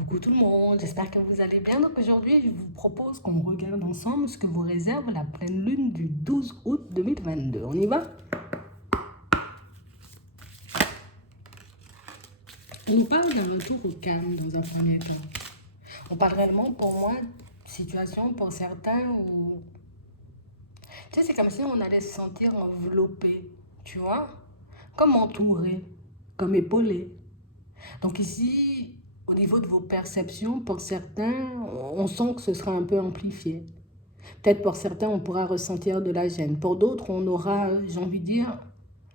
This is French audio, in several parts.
Coucou tout le monde, j'espère que vous allez bien. Donc aujourd'hui, je vous propose qu'on regarde ensemble ce que vous réserve la pleine lune du 12 août 2022. On y va? On nous parle d'un retour au calme dans un premier temps. On parle réellement pour moi de situation pour certains où... Tu sais, c'est comme si on allait se sentir enveloppé, tu vois? Comme entouré, comme épaulé. Donc ici, au niveau de vos perceptions, pour certains, on sent que ce sera un peu amplifié. Peut-être pour certains, on pourra ressentir de la gêne. Pour d'autres, on aura, j'ai envie de dire,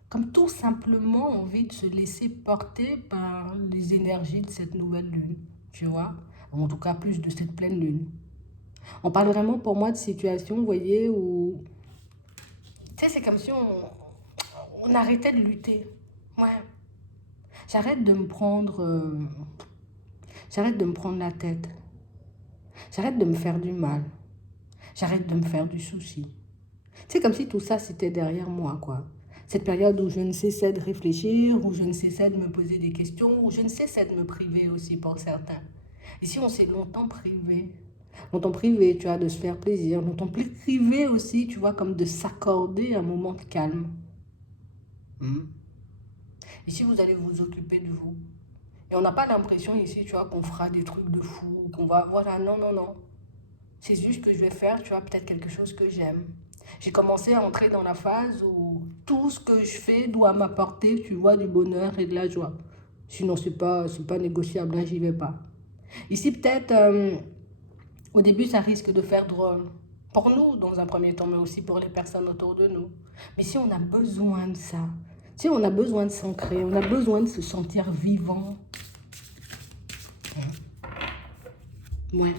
comme tout simplement envie de se laisser porter par les énergies de cette nouvelle lune, tu vois. En tout cas, plus de cette pleine lune. On parle vraiment pour moi de situations, vous voyez, où... Tu sais, c'est comme si on arrêtait de lutter. Ouais. J'arrête de me prendre... j'arrête de me prendre la tête. J'arrête de me faire du mal. J'arrête de me faire du souci. C'est comme si tout ça, c'était derrière moi, quoi. Cette période où je ne cessais de réfléchir, où je ne cessais de me poser des questions, où je ne cessais de me priver aussi pour certains. Ici, on s'est longtemps privé. Longtemps privé, tu vois, de se faire plaisir. Longtemps privé aussi, tu vois, comme de s'accorder un moment de calme. Hmm. Ici, vous allez vous occuper de vous. Et on n'a pas l'impression ici, tu vois, qu'on fera des trucs de fou, qu'on va... Voilà, non, non, non. C'est juste que je vais faire, tu vois, peut-être quelque chose que j'aime. J'ai commencé à entrer dans la phase où tout ce que je fais doit m'apporter, tu vois, du bonheur et de la joie. Sinon, c'est pas négociable, là, j'y vais pas. Ici, peut-être, au début, ça risque de faire drôle. Pour nous, dans un premier temps, mais aussi pour les personnes autour de nous. Mais si on a besoin de ça, si on a besoin de s'ancrer, on a besoin de se sentir vivant. Ouais.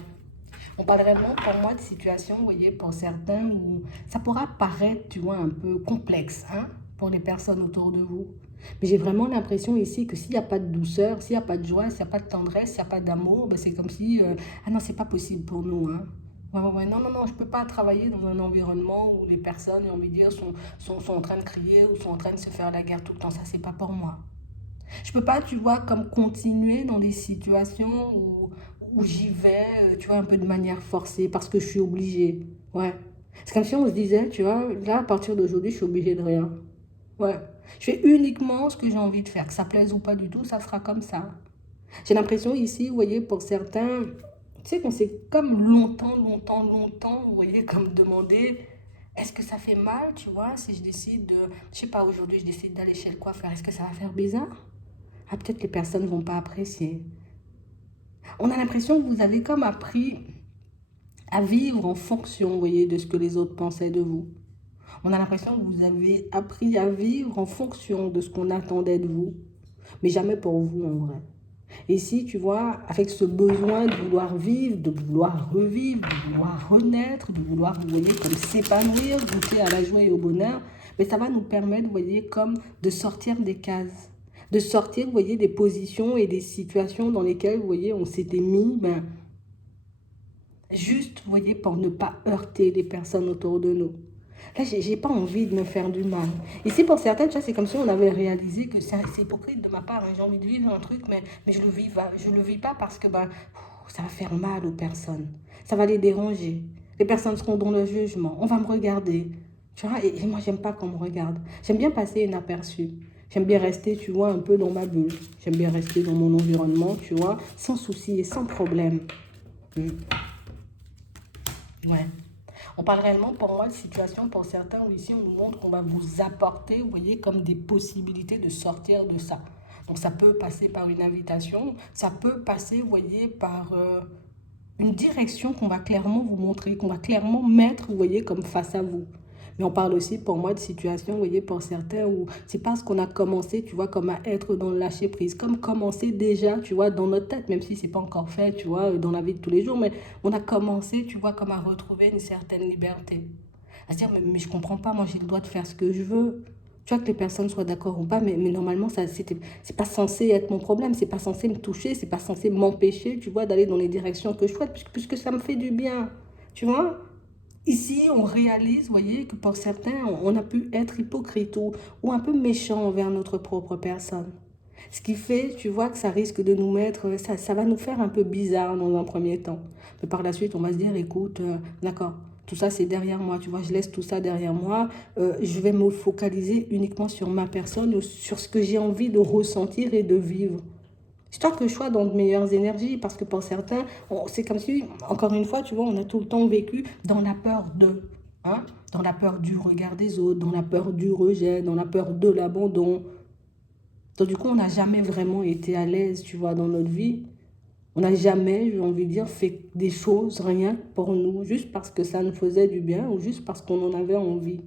On parle vraiment pour moi de situations, vous voyez, pour certains où ça pourra paraître, tu vois, un peu complexe, hein, pour les personnes autour de vous. Mais j'ai vraiment l'impression ici que s'il n'y a pas de douceur, s'il n'y a pas de joie, s'il n'y a pas de tendresse, s'il n'y a pas d'amour, ben c'est comme si, ah non, c'est pas possible pour nous, hein. Ouais, ouais, ouais, non, non, non, je ne peux pas travailler dans un environnement où les personnes, j'ai envie de dire, sont en train de crier ou sont en train de se faire la guerre tout le temps. Ça, c'est pas pour moi. Je peux pas, tu vois, comme continuer dans des situations où j'y vais, tu vois, un peu de manière forcée parce que je suis obligée. Ouais. C'est comme si on se disait, tu vois, là, à partir d'aujourd'hui, je suis obligée de rien. Ouais. Je fais uniquement ce que j'ai envie de faire. Que ça plaise ou pas du tout, ça sera comme ça. J'ai l'impression ici, vous voyez, pour certains, tu sais qu'on s'est comme longtemps, vous voyez, comme demandé, est-ce que ça fait mal, tu vois, si je décide de, je sais pas, aujourd'hui, je décide d'aller chez le coiffeur, est-ce que ça va faire bizarre? Ah, peut-être les personnes ne vont pas apprécier. On a l'impression que vous avez comme appris à vivre en fonction, vous voyez, de ce que les autres pensaient de vous. On a l'impression que vous avez appris à vivre en fonction de ce qu'on attendait de vous, mais jamais pour vous en vrai. Et si tu vois, avec ce besoin de vouloir vivre, de vouloir revivre, de vouloir renaître, de vouloir, vous voyez, comme s'épanouir, goûter à la joie et au bonheur, mais ça va nous permettre, vous voyez, comme de sortir des cases, de sortir, vous voyez, des positions et des situations dans lesquelles, vous voyez, on s'était mis, ben, juste, vous voyez, pour ne pas heurter les personnes autour de nous. Là, j'ai pas envie de me faire du mal. Ici, pour certaines, tu vois, c'est comme si on avait réalisé que c'est hypocrite de ma part, hein. J'ai envie de vivre un truc, mais je le vis pas parce que ben, ça va faire mal aux personnes. Ça va les déranger. Les personnes seront dans le jugement. On va me regarder. Tu vois, et moi, j'aime pas qu'on me regarde. J'aime bien passer inaperçu. J'aime bien rester, tu vois, un peu dans ma bulle. J'aime bien rester dans mon environnement, tu vois, sans souci et sans problème. Mm. Ouais. On parle réellement pour moi de situation pour certains où ici on nous montre qu'on va vous apporter, vous voyez, comme des possibilités de sortir de ça. Donc ça peut passer par une invitation, ça peut passer, vous voyez, par une direction qu'on va clairement vous montrer, qu'on va clairement mettre, vous voyez, comme face à vous. Mais on parle aussi pour moi de situations, vous voyez, pour certains où c'est parce qu'on a commencé, tu vois, comme à être dans le lâcher prise, comme commencer déjà, tu vois, dans notre tête, même si c'est pas encore fait, tu vois, dans la vie de tous les jours, mais on a commencé, tu vois, comme à retrouver une certaine liberté. À se dire, mais je comprends pas, moi j'ai le droit de faire ce que je veux. Tu vois, que les personnes soient d'accord ou pas, mais normalement, ça, c'est pas censé être mon problème, c'est pas censé me toucher, c'est pas censé m'empêcher, tu vois, d'aller dans les directions que je souhaite, puisque ça me fait du bien, tu vois. Ici, on réalise, vous voyez, que pour certains, on a pu être hypocrite ou un peu méchant envers notre propre personne. Ce qui fait, tu vois, que ça risque de nous mettre, ça va nous faire un peu bizarre dans un premier temps. Mais par la suite, on va se dire, écoute, d'accord, tout ça c'est derrière moi, tu vois, je laisse tout ça derrière moi, je vais me focaliser uniquement sur ma personne, sur ce que j'ai envie de ressentir et de vivre. Histoire que je sois dans de meilleures énergies, parce que pour certains, c'est comme si, encore une fois, tu vois, on a tout le temps vécu dans la peur de, hein, dans la peur du regard des autres, dans la peur du rejet, dans la peur de l'abandon. Donc du coup, on n'a jamais vraiment été à l'aise, tu vois, dans notre vie. On n'a jamais, j'ai envie de dire, fait des choses rien que pour nous, juste parce que ça nous faisait du bien ou juste parce qu'on en avait envie.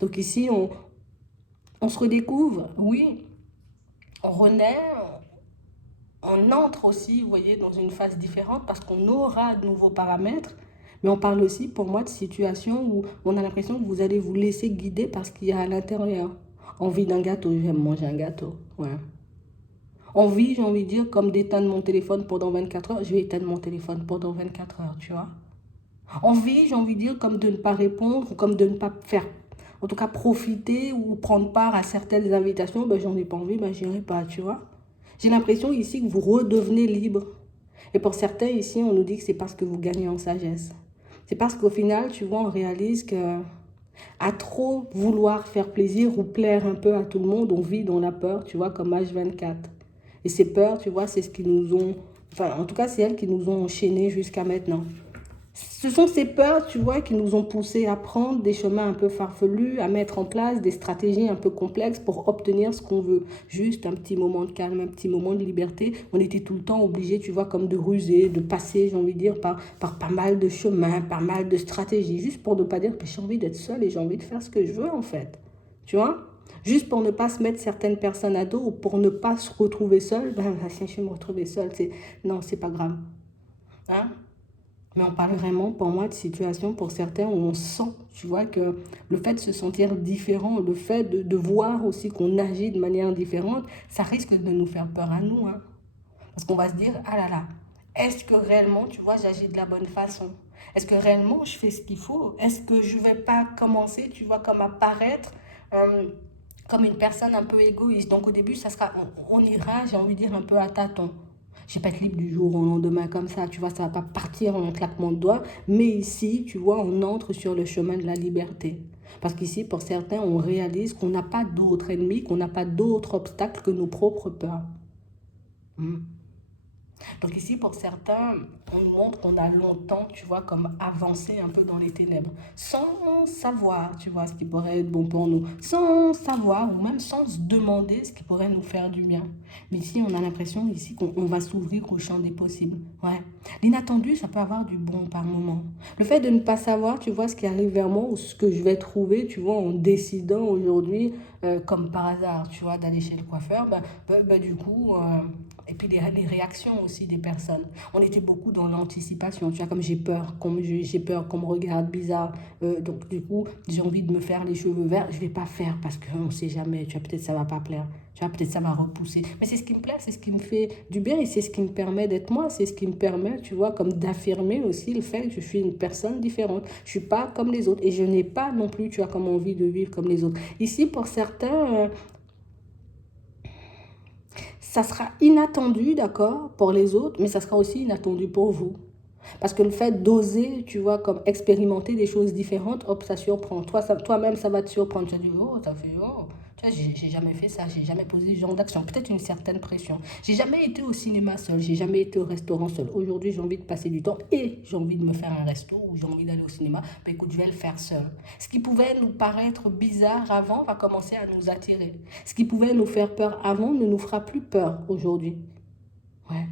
Donc ici, on se redécouvre, oui, on renaît, on entre aussi, vous voyez, dans une phase différente parce qu'on aura de nouveaux paramètres. Mais on parle aussi, pour moi, de situations où on a l'impression que vous allez vous laisser guider par ce qu'il y a à l'intérieur. Envie d'un gâteau, j'aime manger un gâteau. Ouais. Envie, j'ai envie de dire, comme d'éteindre mon téléphone pendant 24 heures, je vais éteindre mon téléphone pendant 24 heures, tu vois. Envie, j'ai envie de dire, comme de ne pas répondre, comme de ne pas faire, en tout cas profiter ou prendre part à certaines invitations, ben j'en ai pas envie, ben j'irai pas, tu vois. J'ai l'impression ici que vous redevenez libre. Et pour certains ici, on nous dit que c'est parce que vous gagnez en sagesse. C'est parce qu'au final, tu vois, on réalise que à trop vouloir faire plaisir ou plaire un peu à tout le monde, on vit dans la peur, tu vois, comme H24. Et ces peurs, tu vois, c'est ce qui nous ont... Enfin, en tout cas, c'est elles qui nous ont enchaînés jusqu'à maintenant. Ce sont ces peurs, tu vois, qui nous ont poussés à prendre des chemins un peu farfelus, à mettre en place des stratégies un peu complexes pour obtenir ce qu'on veut. Juste un petit moment de calme, un petit moment de liberté. On était tout le temps obligés, tu vois, comme de ruser, de passer, j'ai envie de dire, par pas mal de chemins, par mal de stratégies, juste pour ne pas dire que j'ai envie d'être seule et j'ai envie de faire ce que je veux, en fait. Tu vois? Juste pour ne pas se mettre certaines personnes à dos ou pour ne pas se retrouver seule. Ben, si je vais me retrouver seule, non, c'est pas grave. Hein? Mais on parle vraiment, pour moi, de situations pour certains où on sent, tu vois, que le fait de se sentir différent, le fait de voir aussi qu'on agit de manière différente, ça risque de nous faire peur à nous. Hein. Parce qu'on va se dire, ah là là, est-ce que réellement, tu vois, j'agis de la bonne façon? Est-ce que réellement, je fais ce qu'il faut? Est-ce que je ne vais pas commencer, tu vois, comme à paraître comme une personne un peu égoïste? Donc au début, ça sera, on ira, j'ai envie de dire, un peu à tâtons. Je ne vais pas être libre du jour au lendemain comme ça, tu vois, ça ne va pas partir en un claquement de doigts. Mais ici, tu vois, on entre sur le chemin de la liberté. Parce qu'ici, pour certains, on réalise qu'on n'a pas d'autre ennemi, qu'on n'a pas d'autre obstacle que nos propres peurs. Donc ici, pour certains, on nous montre qu'on a longtemps, tu vois, comme avancé un peu dans les ténèbres, sans savoir, tu vois, ce qui pourrait être bon pour nous, sans savoir ou même sans se demander ce qui pourrait nous faire du bien. Mais ici, on a l'impression ici qu'on va s'ouvrir au champ des possibles. Ouais. L'inattendu, ça peut avoir du bon par moment. Le fait de ne pas savoir, tu vois, ce qui arrive vers moi ou ce que je vais trouver, tu vois, en décidant aujourd'hui, comme par hasard, tu vois, d'aller chez le coiffeur, du coup, et puis les réactions aussi des personnes. On était beaucoup dans l'anticipation, tu vois, comme j'ai peur qu'on me regarde bizarre, donc du coup, j'ai envie de me faire les cheveux verts, je vais pas faire parce qu'on ne sait jamais, tu vois, peut-être ça va pas plaire. Tu vois, peut-être ça va repousser. Mais c'est ce qui me plaît, c'est ce qui me fait du bien et c'est ce qui me permet d'être moi. C'est ce qui me permet, tu vois, comme d'affirmer aussi le fait que je suis une personne différente. Je suis pas comme les autres et je n'ai pas non plus, tu vois, comme envie de vivre comme les autres. Ici, pour certains, ça sera inattendu, d'accord, pour les autres, mais ça sera aussi inattendu pour vous. Parce que le fait d'oser, tu vois, comme expérimenter des choses différentes, hop, ça surprend. Toi-même, ça va te surprendre. Tu vas dire, oh, ça fait, oh, tu vois, j'ai jamais fait ça, j'ai jamais posé ce genre d'action. Peut-être une certaine pression. J'ai jamais été au cinéma seul, j'ai jamais été au restaurant seul. Aujourd'hui, j'ai envie de passer du temps et j'ai envie de me faire un resto ou j'ai envie d'aller au cinéma. Ben, écoute, je vais le faire seul. Ce qui pouvait nous paraître bizarre avant va commencer à nous attirer. Ce qui pouvait nous faire peur avant ne nous fera plus peur aujourd'hui. Ouais.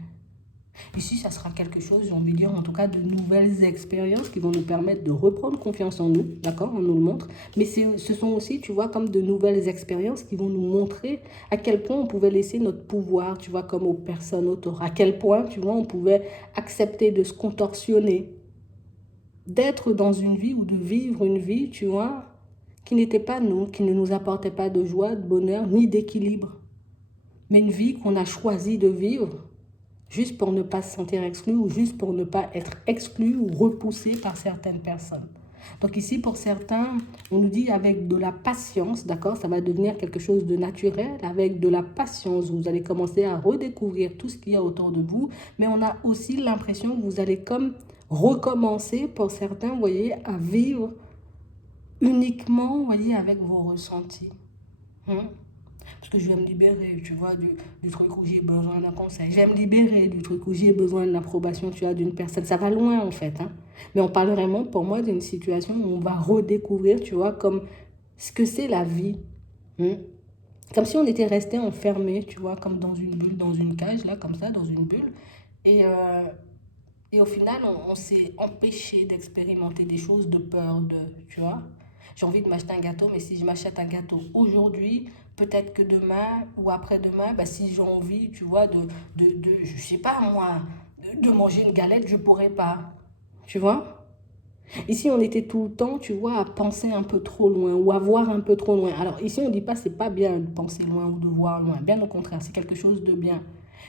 Ici, ça sera quelque chose, j'ai envie de dire, en tout cas, de nouvelles expériences qui vont nous permettre de reprendre confiance en nous, d'accord, on nous le montre. Mais ce sont aussi, tu vois, comme de nouvelles expériences qui vont nous montrer à quel point on pouvait laisser notre pouvoir, tu vois, comme aux personnes autour. À quel point, tu vois, on pouvait accepter de se contorsionner, d'être dans une vie ou de vivre une vie, tu vois, qui n'était pas nous, qui ne nous apportait pas de joie, de bonheur, ni d'équilibre. Mais une vie qu'on a choisi de vivre juste pour ne pas se sentir exclu ou juste pour ne pas être exclu ou repoussé par certaines personnes. Donc ici, pour certains, on nous dit avec de la patience, d'accord, ça va devenir quelque chose de naturel. Avec de la patience, vous allez commencer à redécouvrir tout ce qu'il y a autour de vous. Mais on a aussi l'impression que vous allez comme recommencer, pour certains, vous voyez, à vivre uniquement, vous voyez, avec vos ressentis. Hein? Parce que je vais me libérer, tu vois, du truc où j'ai besoin d'un conseil. Je vais me libérer du truc où j'ai besoin de l'approbation, tu vois, d'une personne. Ça va loin, en fait. Hein. Mais on parle vraiment, pour moi, d'une situation où on va redécouvrir, tu vois, comme ce que c'est la vie. Hein. Comme si on était resté enfermé, tu vois, comme dans une bulle, dans une cage, là, comme ça, dans une bulle. Et, euh, et au final, on s'est empêché d'expérimenter des choses de peur, tu vois. J'ai envie de m'acheter un gâteau, mais si je m'achète un gâteau aujourd'hui, peut-être que demain ou après-demain, bah, si j'ai envie, tu vois, je sais pas moi, de manger une galette, je pourrais pas. Tu vois? Ici, on était tout le temps, tu vois, à penser un peu trop loin ou à voir un peu trop loin. Alors ici, on ne dit pas c'est pas bien de penser loin ou de voir loin. Bien au contraire, c'est quelque chose de bien.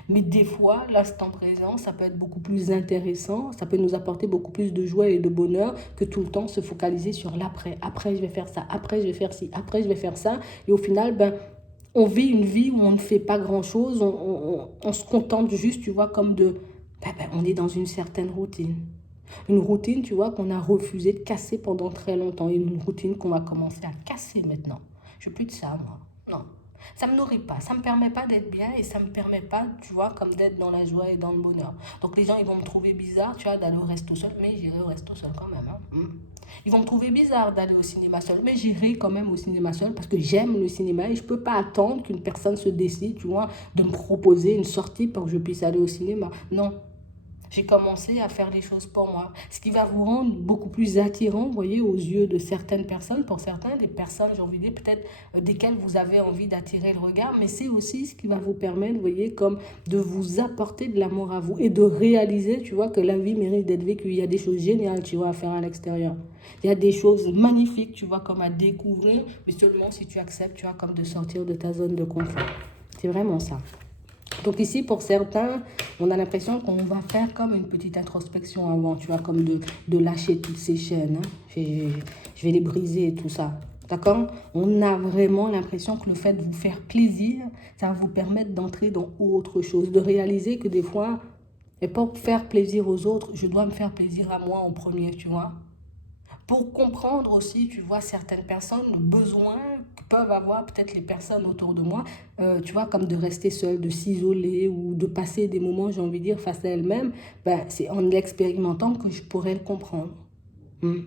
Mais des fois, l'instant présent, ça peut être beaucoup plus intéressant, ça peut nous apporter beaucoup plus de joie et de bonheur que tout le temps se focaliser sur l'après. Après, je vais faire ça, après, je vais faire ci, après, je vais faire ça. Et au final, ben, on vit une vie où on ne fait pas grand-chose, on se contente juste, tu vois, comme de... on est dans une certaine routine. Une routine, tu vois, qu'on a refusé de casser pendant très longtemps. Et une routine qu'on va commencer à casser maintenant. Je veux plus de ça, moi. Non. Ça me nourrit pas. Ça me permet pas d'être bien et ça me permet pas, tu vois, comme d'être dans la joie et dans le bonheur. Donc les gens, ils vont me trouver bizarre, tu vois, d'aller au resto seul. Mais j'irai au resto seul quand même. Hein. Ils vont me trouver bizarre d'aller au cinéma seul. Mais j'irai quand même au cinéma seul parce que j'aime le cinéma et je peux pas attendre qu'une personne se décide, tu vois, de me proposer une sortie pour que je puisse aller au cinéma. Non. J'ai commencé à faire les choses pour moi. Ce qui va vous rendre beaucoup plus attirant, vous voyez, aux yeux de certaines personnes. Pour certains, des personnes, j'ai envie de dire, peut-être desquelles vous avez envie d'attirer le regard. Mais c'est aussi ce qui va vous permettre, vous voyez, comme de vous apporter de l'amour à vous et de réaliser, tu vois, que la vie mérite d'être vécue. Il y a des choses géniales, tu vois, à faire à l'extérieur. Il y a des choses magnifiques, tu vois, comme à découvrir. Mais seulement si tu acceptes, tu vois, comme de sortir de ta zone de confort. C'est vraiment ça. Donc ici, pour certains, on a l'impression qu'on va faire comme une petite introspection avant, tu vois, comme de lâcher toutes ces chaînes. Hein. Je vais les briser et tout ça. D'accord? On a vraiment l'impression que le fait de vous faire plaisir, ça va vous permettre d'entrer dans autre chose, de réaliser que des fois, et pour faire plaisir aux autres, je dois me faire plaisir à moi en premier, tu vois. Pour comprendre aussi, tu vois, certaines personnes, le besoin que peuvent avoir peut-être les personnes autour de moi, tu vois, comme de rester seule, de s'isoler ou de passer des moments, j'ai envie de dire, face à elles-mêmes, ben, c'est en l'expérimentant que je pourrais le comprendre. Hmm.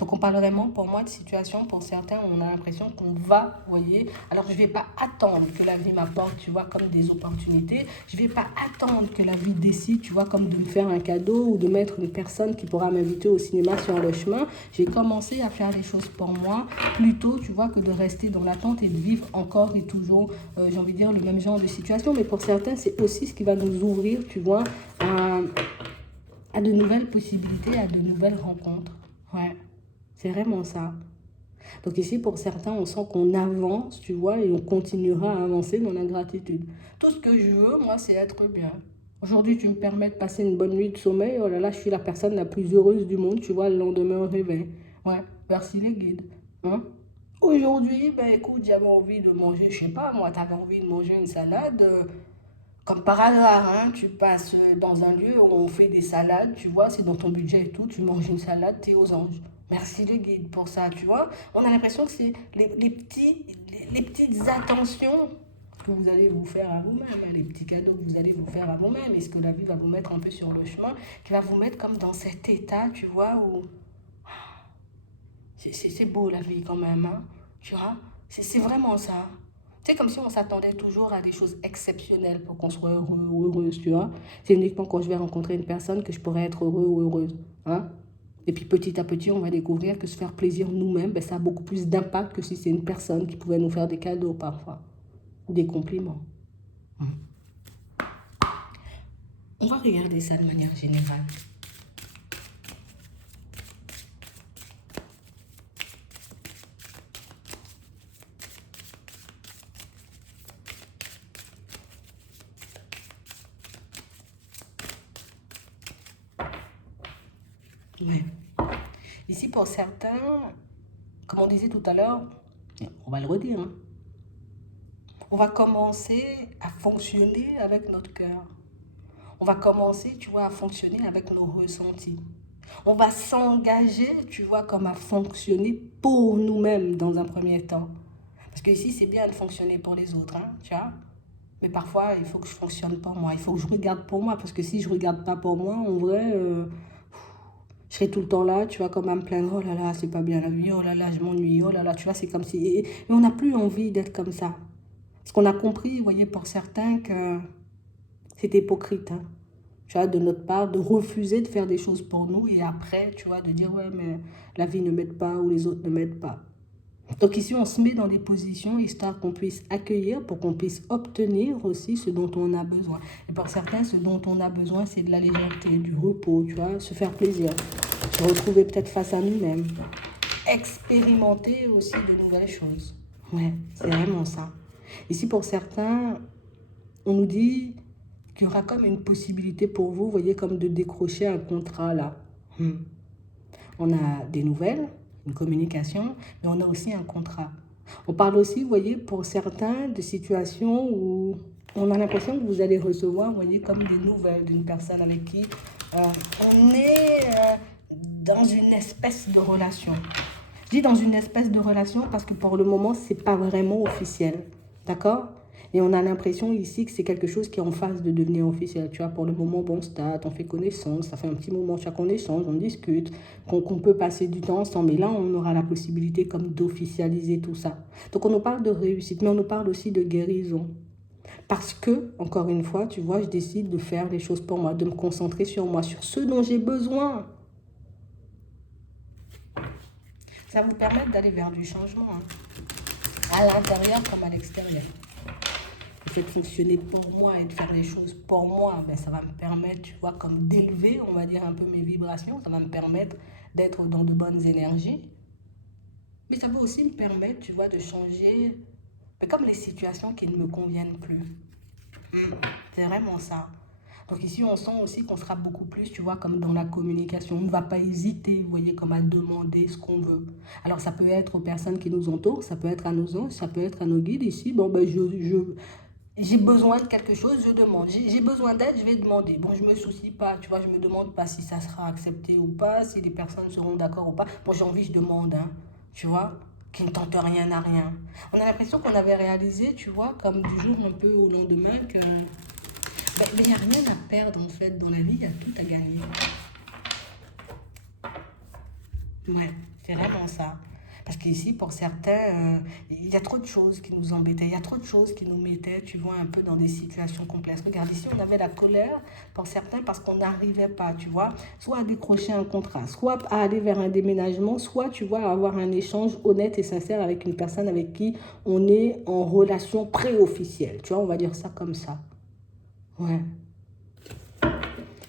Donc on parle vraiment pour moi de situation, pour certains, où on a l'impression qu'on va, vous voyez. Alors je ne vais pas attendre que la vie m'apporte, tu vois, comme des opportunités. Je ne vais pas attendre que la vie décide, tu vois, comme de me faire un cadeau ou de mettre une personne qui pourra m'inviter au cinéma sur le chemin. J'ai commencé à faire les choses pour moi, plutôt, tu vois, que de rester dans l'attente et de vivre encore et toujours, j'ai envie de dire, le même genre de situation. Mais pour certains, c'est aussi ce qui va nous ouvrir, tu vois, à de nouvelles possibilités, à de nouvelles rencontres. Ouais. C'est vraiment ça. Donc ici, pour certains, on sent qu'on avance, tu vois, et on continuera à avancer dans la gratitude. Tout ce que je veux, moi, c'est être bien. Aujourd'hui, tu me permets de passer une bonne nuit de sommeil. Oh là là, je suis la personne la plus heureuse du monde, tu vois, le lendemain au réveil. Ouais, merci les guides. Hein? Aujourd'hui, ben écoute, j'avais envie de manger, je sais pas, moi, t'avais envie de manger une salade. Comme par hasard, hein, tu passes dans un lieu où on fait des salades, tu vois, c'est dans ton budget et tout, tu manges une salade, t'es aux anges. Merci le guide pour ça, tu vois. On a l'impression que c'est les petites attentions que vous allez vous faire à vous-même, hein, les petits cadeaux que vous allez vous faire à vous-même, et ce que la vie va vous mettre un peu sur le chemin, qui va vous mettre comme dans cet état, tu vois, où c'est beau la vie quand même, hein, tu vois. C'est vraiment ça. C'est comme si on s'attendait toujours à des choses exceptionnelles pour qu'on soit heureux ou heureuse, tu vois. C'est uniquement quand je vais rencontrer une personne que je pourrais être heureux ou heureuse, hein. Et puis petit à petit, on va découvrir que se faire plaisir nous-mêmes, ben, ça a beaucoup plus d'impact que si c'est une personne qui pouvait nous faire des cadeaux parfois, ou des compliments. On va regarder ça de manière générale. Ouais. Ici, pour certains, comme on disait tout à l'heure, on va le redire, hein, on va commencer à fonctionner avec notre cœur. On va commencer, tu vois, à fonctionner avec nos ressentis. On va s'engager, tu vois, comme à fonctionner pour nous-mêmes dans un premier temps. Parce que ici, c'est bien de fonctionner pour les autres, hein, tu vois. Mais parfois, il faut que je fonctionne pour moi. Il faut que je regarde pour moi. Parce que si je regarde pas pour moi, en vrai, je serai tout le temps là, tu vois, comme à me plaindre. Oh là là, c'est pas bien la vie. Oh là là, je m'ennuie. Oh là là, tu vois, c'est comme si... Mais on n'a plus envie d'être comme ça. Parce qu'on a compris, vous voyez, pour certains, que c'est hypocrite, hein, tu vois, de notre part, de refuser de faire des choses pour nous et après, tu vois, de dire, ouais, mais la vie ne m'aide pas ou les autres ne m'aident pas. Donc ici, on se met dans des positions histoire qu'on puisse accueillir, pour qu'on puisse obtenir aussi ce dont on a besoin. Et pour certains, ce dont on a besoin, c'est de la légèreté, du repos, tu vois, se faire plaisir, se retrouver peut-être face à nous-mêmes, expérimenter aussi de nouvelles choses. Ouais, c'est vraiment ça. Ici, pour certains, on nous dit qu'il y aura comme une possibilité pour vous, vous voyez, comme de décrocher un contrat là. On a des nouvelles, une communication, mais on a aussi un contrat. On parle aussi, vous voyez, pour certains, de situations où on a l'impression que vous allez recevoir, vous voyez, comme des nouvelles d'une personne avec qui on est dans une espèce de relation. Je dis dans une espèce de relation parce que pour le moment, ce n'est pas vraiment officiel. D'accord? Et on a l'impression ici que c'est quelque chose qui est en phase de devenir officiel. Tu vois, pour le moment, bon stade, on fait connaissance, ça fait un petit moment qu'on échange, on discute, qu'on peut passer du temps ensemble. Et là, on aura la possibilité comme d'officialiser tout ça. Donc, on nous parle de réussite, mais on nous parle aussi de guérison. Parce que, encore une fois, tu vois, je décide de faire les choses pour moi, de me concentrer sur moi, sur ce dont j'ai besoin. Ça va vous permettre d'aller vers du changement, hein, à l'intérieur comme à l'extérieur. Le fait de fonctionner pour moi et de faire les choses pour moi, ben, ça va me permettre, tu vois, comme d'élever, on va dire, un peu mes vibrations. Ça va me permettre d'être dans de bonnes énergies. Mais ça va aussi me permettre, tu vois, de changer, mais comme les situations qui ne me conviennent plus. C'est vraiment ça. Donc ici, on sent aussi qu'on sera beaucoup plus, tu vois, comme dans la communication. On ne va pas hésiter, vous voyez, comme à demander ce qu'on veut. Alors, ça peut être aux personnes qui nous entourent, ça peut être à nos anges, ça peut être à nos guides. Ici, bon, ben, j'ai besoin de quelque chose, je demande. J'ai besoin d'aide, je vais demander. Bon, je ne me soucie pas, tu vois, je ne me demande pas si ça sera accepté ou pas, si les personnes seront d'accord ou pas. Bon, j'ai envie, je demande, hein, tu vois, qui ne tente rien à rien. On a l'impression qu'on avait réalisé, tu vois, comme du jour un peu au lendemain, que ben, il n'y a rien à perdre en fait dans la vie, il y a tout à gagner. Ouais, c'est vraiment ça. Parce qu'ici, pour certains, il y a trop de choses qui nous embêtaient, il y a trop de choses qui nous mettaient, tu vois, un peu dans des situations complexes. Regarde, ici, on avait la colère pour certains parce qu'on n'arrivait pas, tu vois, soit à décrocher un contrat, soit à aller vers un déménagement, soit, tu vois, à avoir un échange honnête et sincère avec une personne avec qui on est en relation pré-officielle. Tu vois, on va dire ça comme ça. Ouais.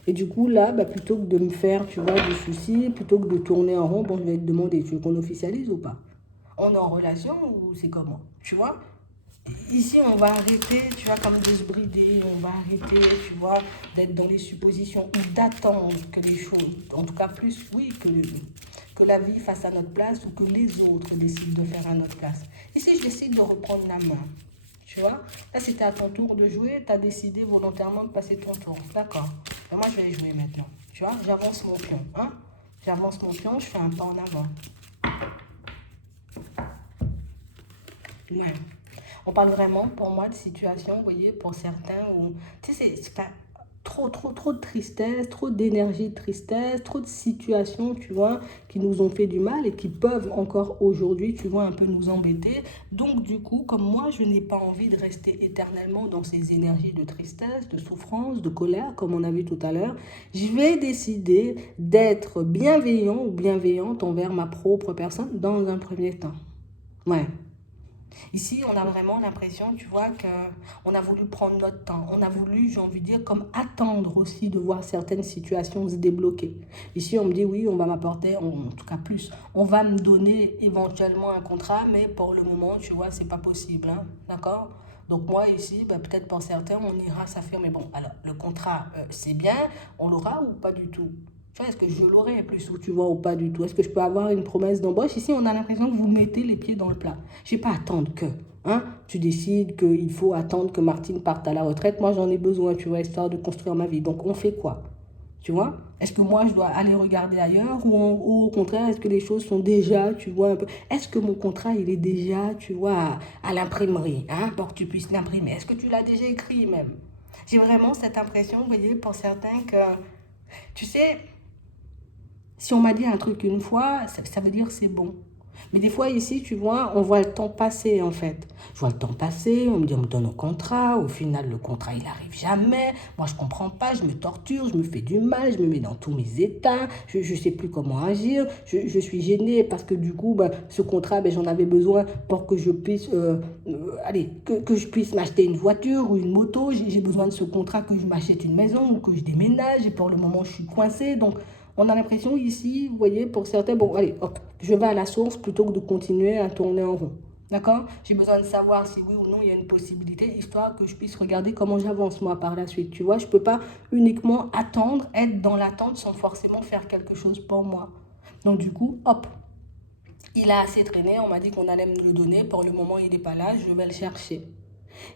Et du coup, là, bah, plutôt que de me faire, tu vois, des soucis, plutôt que de tourner en rond, bon, je vais te demander, tu veux qu'on officialise ou pas? On est en relation ou c'est comment? Tu vois? Ici, on va arrêter, tu vois, comme de se brider, on va arrêter, tu vois, d'être dans les suppositions ou d'attendre que les choses, en tout cas plus, oui, que la vie fasse à notre place ou que les autres décident de faire à notre place. Ici, je décide de reprendre la main. Tu vois, là c'était à ton tour de jouer, tu as décidé volontairement de passer ton tour. D'accord. Et moi je vais jouer maintenant. Tu vois, j'avance mon pion. Hein? J'avance mon pion, je fais un pas en avant. Ouais. On parle vraiment, pour moi, de situation, vous voyez, pour certains où, tu sais, c'est pas trop de tristesse, trop d'énergie de tristesse, trop de situations, tu vois, qui nous ont fait du mal et qui peuvent encore aujourd'hui, tu vois, un peu nous embêter. Donc, du coup, comme moi, je n'ai pas envie de rester éternellement dans ces énergies de tristesse, de souffrance, de colère, comme on a vu tout à l'heure, je vais décider d'être bienveillant ou bienveillante envers ma propre personne dans un premier temps. Ouais. Ici, on a vraiment l'impression, tu vois, qu'on a voulu prendre notre temps. On a voulu, j'ai envie de dire, comme attendre aussi de voir certaines situations se débloquer. Ici, on me dit, oui, on va m'apporter, en tout cas plus, on va me donner éventuellement un contrat, mais pour le moment, tu vois, c'est pas possible. Hein, d'accord? Donc moi, ici, bah, peut-être pour certains, on ira s'affirmer, bon, alors, le contrat, c'est bien, on l'aura ou pas du tout? Tu vois, est-ce que je l'aurai plus ou tu vois ou pas du tout? Est-ce que je peux avoir une promesse d'embauche? Ici, on a l'impression que vous mettez les pieds dans le plat. Je ne vais pas attendre que, hein, tu décides qu'il faut attendre que Martine parte à la retraite. Moi, j'en ai besoin, tu vois, histoire de construire ma vie. Donc, on fait quoi? Tu vois? Est-ce que moi, je dois aller regarder ailleurs ou au contraire, est-ce que les choses sont déjà, tu vois, un peu... Est-ce que mon contrat, il est déjà, tu vois, à l'imprimerie, hein, pour que tu puisses l'imprimer? Est-ce que tu l'as déjà écrit même? J'ai vraiment cette impression, vous voyez, pour certains que, tu sais, si on m'a dit un truc une fois, ça veut dire que c'est bon. Mais des fois, ici, tu vois, on voit le temps passer, en fait. Je vois le temps passer, on me dit, on me donne un contrat. Au final, le contrat, il n'arrive jamais. Moi, je ne comprends pas, je me torture, je me fais du mal, je me mets dans tous mes états. Je ne sais plus comment agir. Je suis gênée parce que du coup, ben, ce contrat, ben, j'en avais besoin pour que je puisse, allez, que je puisse m'acheter une voiture ou une moto. J'ai besoin de ce contrat que je m'achète une maison ou que je déménage. Et pour le moment, je suis coincée. Donc, on a l'impression ici, vous voyez, pour certains, bon, allez, hop, je vais à la source plutôt que de continuer à tourner en rond. D'accord? J'ai besoin de savoir si oui ou non il y a une possibilité, histoire que je puisse regarder comment j'avance moi par la suite. Tu vois, je ne peux pas uniquement attendre, être dans l'attente sans forcément faire quelque chose pour moi. Donc du coup, hop, il a assez traîné, on m'a dit qu'on allait me le donner, pour le moment il n'est pas là, je vais le chercher.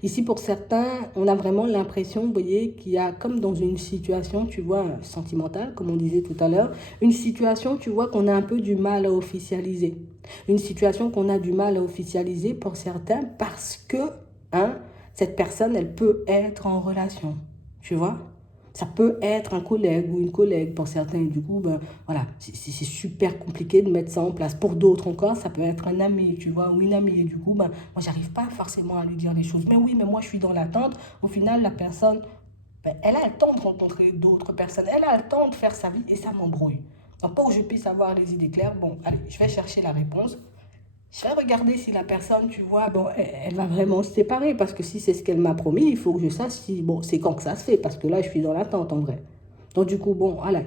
Ici, pour certains, on a vraiment l'impression, vous voyez, qu'il y a comme dans une situation, tu vois, sentimentale, comme on disait tout à l'heure, une situation, tu vois, qu'on a un peu du mal à officialiser. Une situation qu'on a du mal à officialiser pour certains parce que, hein, cette personne, elle peut être en relation, tu vois. Ça peut être un collègue ou une collègue pour certains. Et du coup, ben, voilà, c'est super compliqué de mettre ça en place. Pour d'autres encore, ça peut être un ami, tu vois, ou une amie. Et du coup, ben, moi, j'arrive pas forcément à lui dire les choses. Mais oui, mais moi, je suis dans l'attente. Au final, la personne, ben, elle a le temps de rencontrer d'autres personnes. Elle a le temps de faire sa vie et ça m'embrouille. Donc, pour que je puisse avoir les idées claires, bon, allez, je vais chercher la réponse. Je vais regarder si la personne, tu vois, bon, elle va vraiment se séparer. Parce que si c'est ce qu'elle m'a promis, il faut que je sache si, bon, c'est quand que ça se fait. Parce que là, je suis dans l'attente en vrai. Donc, du coup, bon, voilà.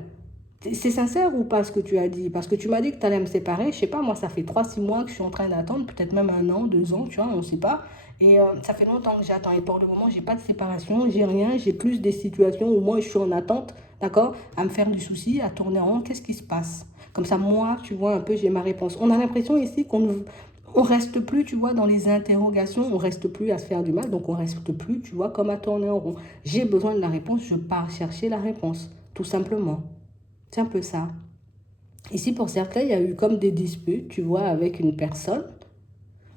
C'est sincère ou pas ce que tu as dit? Parce que tu m'as dit que tu allais me séparer. Je sais pas, moi, ça fait 3, 6 mois que je suis en train d'attendre. Peut-être même 1 an, 2 ans, tu vois, on ne sait pas. Et ça fait longtemps que j'attends. Et pour le moment, j'ai pas de séparation, j'ai rien. J'ai plus des situations où moi, je suis en attente, d'accord, à me faire du souci, à tourner en rond. Qu'est-ce qui se passe? Comme ça, moi, tu vois, un peu, j'ai ma réponse. On a l'impression ici on reste plus, tu vois, dans les interrogations, on reste plus à se faire du mal, donc on reste plus, tu vois, comme à tourner en rond. J'ai besoin de la réponse, je pars chercher la réponse, tout simplement. C'est un peu ça. Ici, pour certains, il y a eu comme des disputes, tu vois, avec une personne.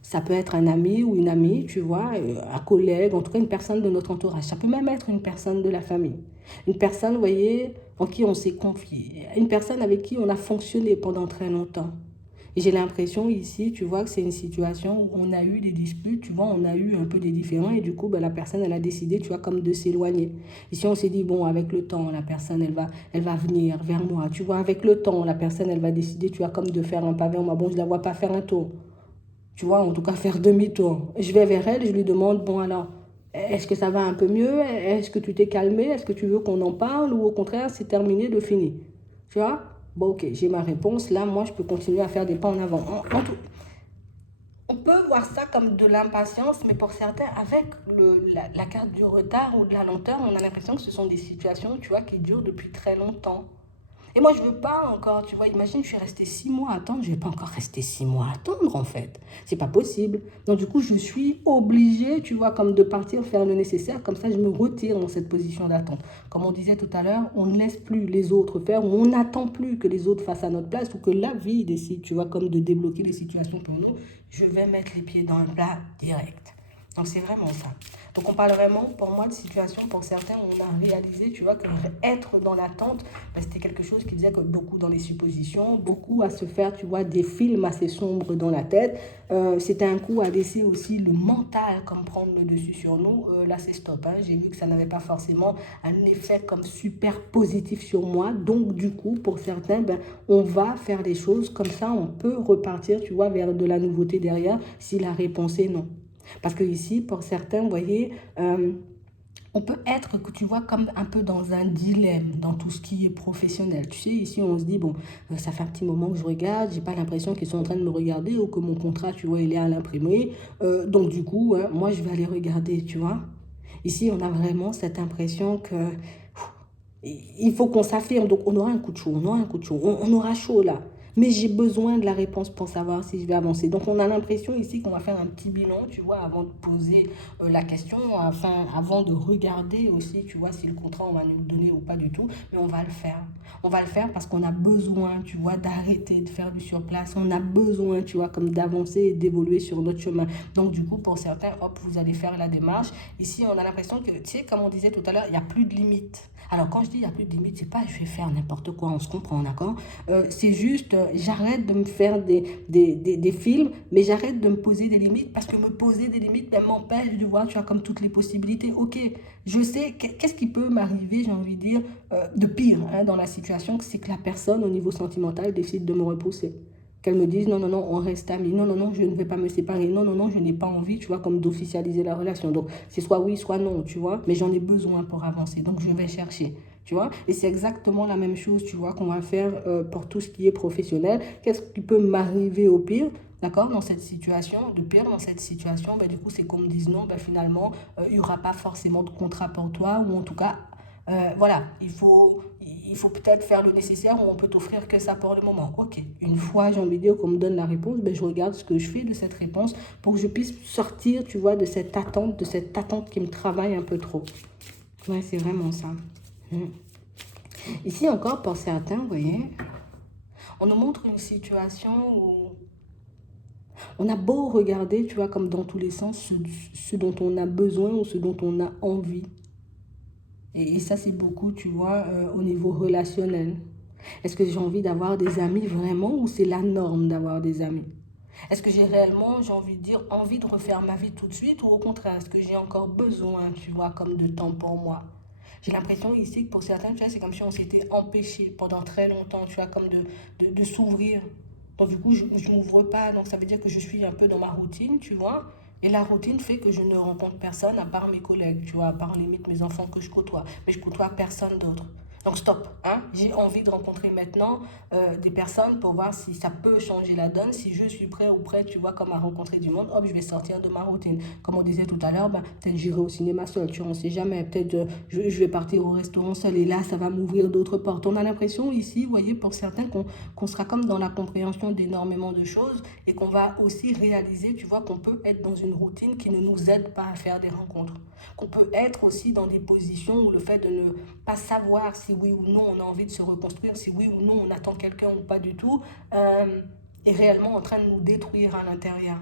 Ça peut être un ami ou une amie, tu vois, un collègue, en tout cas une personne de notre entourage. Ça peut même être une personne de la famille. Une personne, vous voyez, en qui on s'est confié. Une personne avec qui on a fonctionné pendant très longtemps. Et j'ai l'impression ici, tu vois, que c'est une situation où on a eu des disputes, tu vois, on a eu un peu des différends et du coup, ben, la personne, elle a décidé, tu vois, comme de s'éloigner. Ici, on s'est dit, bon, avec le temps, la personne, elle va venir vers moi. Tu vois, avec le temps, la personne, elle va décider, tu vois, comme de faire un pavé en moi. Bon, je la vois pas faire un tour. Tu vois, en tout cas, faire demi-tour. Je vais vers elle, je lui demande, bon, alors, est-ce que ça va un peu mieux? Est-ce que tu t'es calmé? Est-ce que tu veux qu'on en parle? Ou au contraire, c'est terminé, de fini? Tu vois? Bon, ok, j'ai ma réponse. Là, moi, je peux continuer à faire des pas en avant. On peut voir ça comme de l'impatience, mais pour certains, avec la carte du retard ou de la lenteur, on a l'impression que ce sont des situations, tu vois, qui durent depuis très longtemps. Et moi, je veux pas encore, tu vois, imagine, je suis restée 6 mois à attendre, je vais pas encore rester 6 mois à attendre, en fait. C'est pas possible. Donc, du coup, je suis obligée, tu vois, comme de partir faire le nécessaire, comme ça, je me retire dans cette position d'attente. Comme on disait tout à l'heure, on ne laisse plus les autres faire, ou on n'attend plus que les autres fassent à notre place, ou que la vie décide, tu vois, comme de débloquer les situations pour nous. Je vais mettre les pieds dans le plat direct. Donc, c'est vraiment ça. Donc, on parle vraiment, pour moi, de situation, pour certains, on a réalisé, tu vois, que être dans l'attente, ben, c'était quelque chose qui faisait que beaucoup dans les suppositions, beaucoup à se faire, tu vois, des films assez sombres dans la tête. C'était un coup à laisser aussi le mental comme prendre le dessus sur nous. Là, c'est stop. Hein. J'ai vu que ça n'avait pas forcément un effet comme super positif sur moi. Donc, du coup, pour certains, ben, on va faire des choses comme ça, on peut repartir, tu vois, vers de la nouveauté derrière si la réponse est non. Parce que ici, pour certains, vous voyez, on peut être, tu vois, comme un peu dans un dilemme dans tout ce qui est professionnel. Tu sais, ici, on se dit, bon, ça fait un petit moment que je regarde, j'ai pas l'impression qu'ils sont en train de me regarder ou que mon contrat, tu vois, il est à l'imprimerie. Donc, du coup, hein, moi, je vais aller regarder, tu vois. Ici, on a vraiment cette impression que Il faut qu'on s'affirme. Donc, on aura un coup de chaud, on aura un coup de chaud, on aura chaud là. Mais j'ai besoin de la réponse pour savoir si je vais avancer. Donc, on a l'impression ici qu'on va faire un petit bilan, tu vois, avant de poser la question, enfin, avant de regarder aussi, tu vois, si le contrat, on va nous le donner ou pas du tout. Mais on va le faire. On va le faire parce qu'on a besoin, tu vois, d'arrêter de faire du surplace. On a besoin, tu vois, comme d'avancer et d'évoluer sur notre chemin. Donc, du coup, pour certains, hop, vous allez faire la démarche. Ici, on a l'impression que, tu sais, comme on disait tout à l'heure, il n'y a plus de limite. Alors, quand je dis il n'y a plus de limite, c'est pas je vais faire n'importe quoi, on se comprend, d'accord? C'est juste, j'arrête de me faire des films, mais j'arrête de me poser des limites parce que me poser des limites ben, m'empêche de voir, tu vois, comme toutes les possibilités. Ok, je sais, qu'est-ce qui peut m'arriver, j'ai envie de dire, de pire hein, dans la situation, c'est que la personne, au niveau sentimental, décide de me repousser. Qu'elle me dise non, non, non, on reste amis. Non, non, non, je ne vais pas me séparer. Non, non, non, je n'ai pas envie, tu vois, comme d'officialiser la relation. Donc, c'est soit oui, soit non, tu vois. Mais j'en ai besoin pour avancer. Donc, je vais chercher, tu vois. Et c'est exactement la même chose, tu vois, qu'on va faire pour tout ce qui est professionnel. Qu'est-ce qui peut m'arriver au pire? D'accord, dans cette situation, de pire dans cette situation, ben, du coup, c'est qu'on me dise non, ben, finalement, il n'y aura pas forcément de contrat pour toi, ou en tout cas, voilà, il faut peut-être faire le nécessaire ou on peut t'offrir que ça pour le moment. Ok, une fois j'ai envie de dire qu'on me donne la réponse, ben, je regarde ce que je fais de cette réponse pour que je puisse sortir, tu vois, de cette attente qui me travaille un peu trop. Ouais, c'est vraiment ça. Mm. Ici encore, pour certains, vous voyez, on nous montre une situation où on a beau regarder, tu vois, comme dans tous les sens, ce dont on a besoin ou ce dont on a envie. Et ça, c'est beaucoup, tu vois, au niveau relationnel. Est-ce que j'ai envie d'avoir des amis vraiment ou c'est la norme d'avoir des amis? Est-ce que j'ai réellement, j'ai envie de dire, envie de refaire ma vie tout de suite ou au contraire, est-ce que j'ai encore besoin, tu vois, comme de temps pour moi? J'ai l'impression ici que pour certains, tu vois, c'est comme si on s'était empêché pendant très longtemps, tu vois, comme de s'ouvrir. Donc du coup, je ne m'ouvre pas, donc ça veut dire que je suis un peu dans ma routine, tu vois. Et la routine fait que je ne rencontre personne à part mes collègues, tu vois, à part limite mes enfants que je côtoie. Mais je côtoie personne d'autre. Donc stop, hein. J'ai envie de rencontrer maintenant des personnes pour voir si ça peut changer la donne, si je suis prêt ou prête, tu vois, comme à rencontrer du monde, hop, je vais sortir de ma routine. Comme on disait tout à l'heure, ben, peut-être j'irai au cinéma seul, tu vois, on sait jamais. Peut-être je vais partir au restaurant seul et là, ça va m'ouvrir d'autres portes. On a l'impression ici, vous voyez, pour certains, qu'on sera comme dans la compréhension d'énormément de choses et qu'on va aussi réaliser, tu vois, qu'on peut être dans une routine qui ne nous aide pas à faire des rencontres. Qu'on peut être aussi dans des positions où le fait de ne pas savoir si oui ou non on a envie de se reconstruire, si oui ou non on attend quelqu'un ou pas du tout, est réellement en train de nous détruire à l'intérieur.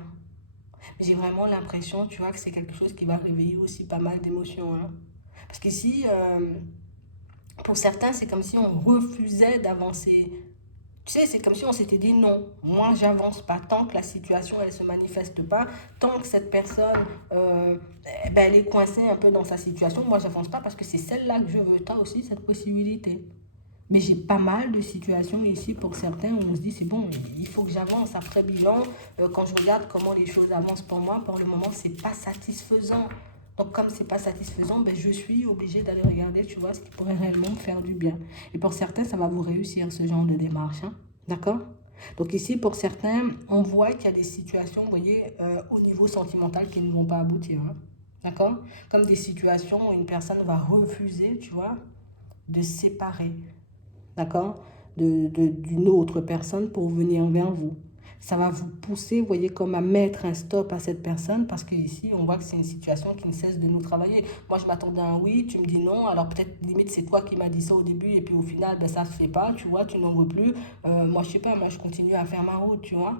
J'ai vraiment l'impression, tu vois, que c'est quelque chose qui va réveiller aussi pas mal d'émotions. Hein. Parce qu'ici, pour certains, c'est comme si on refusait d'avancer. Tu sais, c'est comme si on s'était dit non, moi j'avance pas tant que la situation elle se manifeste pas, tant que cette personne eh ben, elle est coincée un peu dans sa situation, moi j'avance pas parce que c'est celle-là que je veux. Tu as aussi cette possibilité. Mais j'ai pas mal de situations ici pour certains où on se dit c'est bon, il faut que j'avance après bilan. Quand je regarde comment les choses avancent pour moi, pour le moment, c'est pas satisfaisant. Donc comme c'est pas satisfaisant, ben, je suis obligée d'aller regarder, tu vois, ce qui pourrait réellement me faire du bien. Et pour certains, ça va vous réussir ce genre de démarche. Hein. D'accord? Donc ici, pour certains, on voit qu'il y a des situations, vous voyez, au niveau sentimental qui ne vont pas aboutir. Hein. D'accord? Comme des situations où une personne va refuser, tu vois, de se séparer d'accord, d'une autre personne pour venir vers vous. Ça va vous pousser, vous voyez, comme à mettre un stop à cette personne parce qu'ici, on voit que c'est une situation qui ne cesse de nous travailler. Moi, je m'attendais à un oui, tu me dis non, alors peut-être limite c'est toi qui m'as dit ça au début et puis au final, ben, ça ne se fait pas, tu vois, tu n'en veux plus. Moi, je sais pas, moi, je continue à faire ma route, tu vois.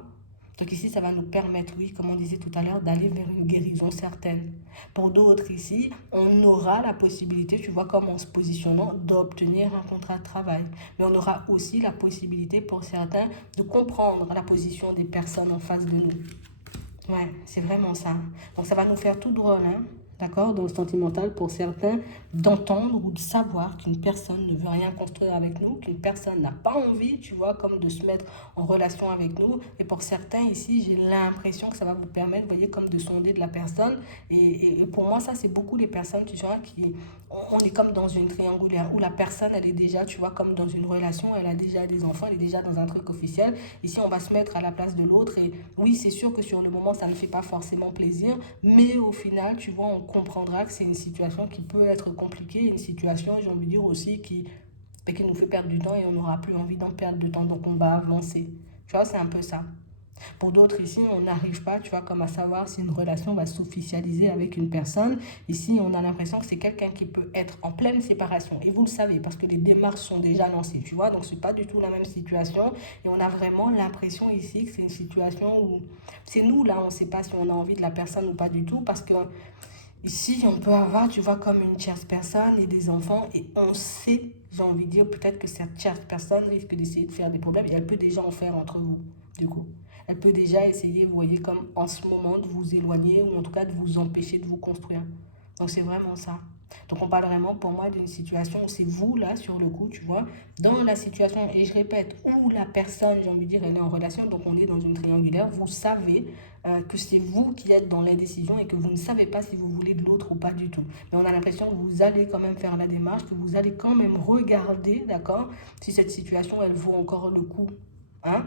Donc ici, ça va nous permettre, oui, comme on disait tout à l'heure, d'aller vers une guérison certaine. Pour d'autres ici, on aura la possibilité, tu vois, comme en se positionnant, d'obtenir un contrat de travail. Mais on aura aussi la possibilité pour certains de comprendre la position des personnes en face de nous. Ouais, c'est vraiment ça. Donc ça va nous faire tout drôle, hein, d'accord, dans le sentimental pour certains, d'entendre ou de savoir qu'une personne ne veut rien construire avec nous, qu'une personne n'a pas envie, tu vois, comme de se mettre en relation avec nous. Et pour certains ici, j'ai l'impression que ça va vous permettre, vous voyez, comme de sonder de la personne. Et pour moi, ça, c'est beaucoup les personnes, tu vois, on est comme dans une triangulaire où la personne, elle est déjà, tu vois, comme dans une relation, elle a déjà des enfants, elle est déjà dans un truc officiel. Ici, on va se mettre à la place de l'autre et oui, c'est sûr que sur le moment, ça ne fait pas forcément plaisir, mais au final, tu vois, on comprendra que c'est une situation qui peut être compliquée, une situation, j'ai envie de dire aussi, qui nous fait perdre du temps et on n'aura plus envie d'en perdre de temps, donc on va avancer. Tu vois, c'est un peu ça. Pour d'autres ici, on n'arrive pas, tu vois, comme à savoir si une relation va s'officialiser avec une personne. Ici, on a l'impression que c'est quelqu'un qui peut être en pleine séparation. Et vous le savez, parce que les démarches sont déjà lancées, tu vois. Donc, ce n'est pas du tout la même situation. Et on a vraiment l'impression ici que c'est une situation où c'est nous, là, on ne sait pas si on a envie de la personne ou pas du tout. Parce que ici, on peut avoir, tu vois, comme une tierce personne et des enfants. Et on sait, j'ai envie de dire, peut-être que cette tierce personne risque d'essayer de faire des problèmes. Et elle peut déjà en faire entre vous, du coup. Elle peut déjà essayer, vous voyez, comme en ce moment, de vous éloigner ou en tout cas de vous empêcher de vous construire. Donc c'est vraiment ça. Donc on parle vraiment pour moi d'une situation où c'est vous là sur le coup, tu vois, dans la situation, et je répète, où la personne, j'ai envie de dire, elle est en relation, donc on est dans une triangulaire, vous savez que c'est vous qui êtes dans l'indécision et que vous ne savez pas si vous voulez de l'autre ou pas du tout. Mais on a l'impression que vous allez quand même faire la démarche, que vous allez quand même regarder, d'accord, si cette situation, elle vaut encore le coup. Hein?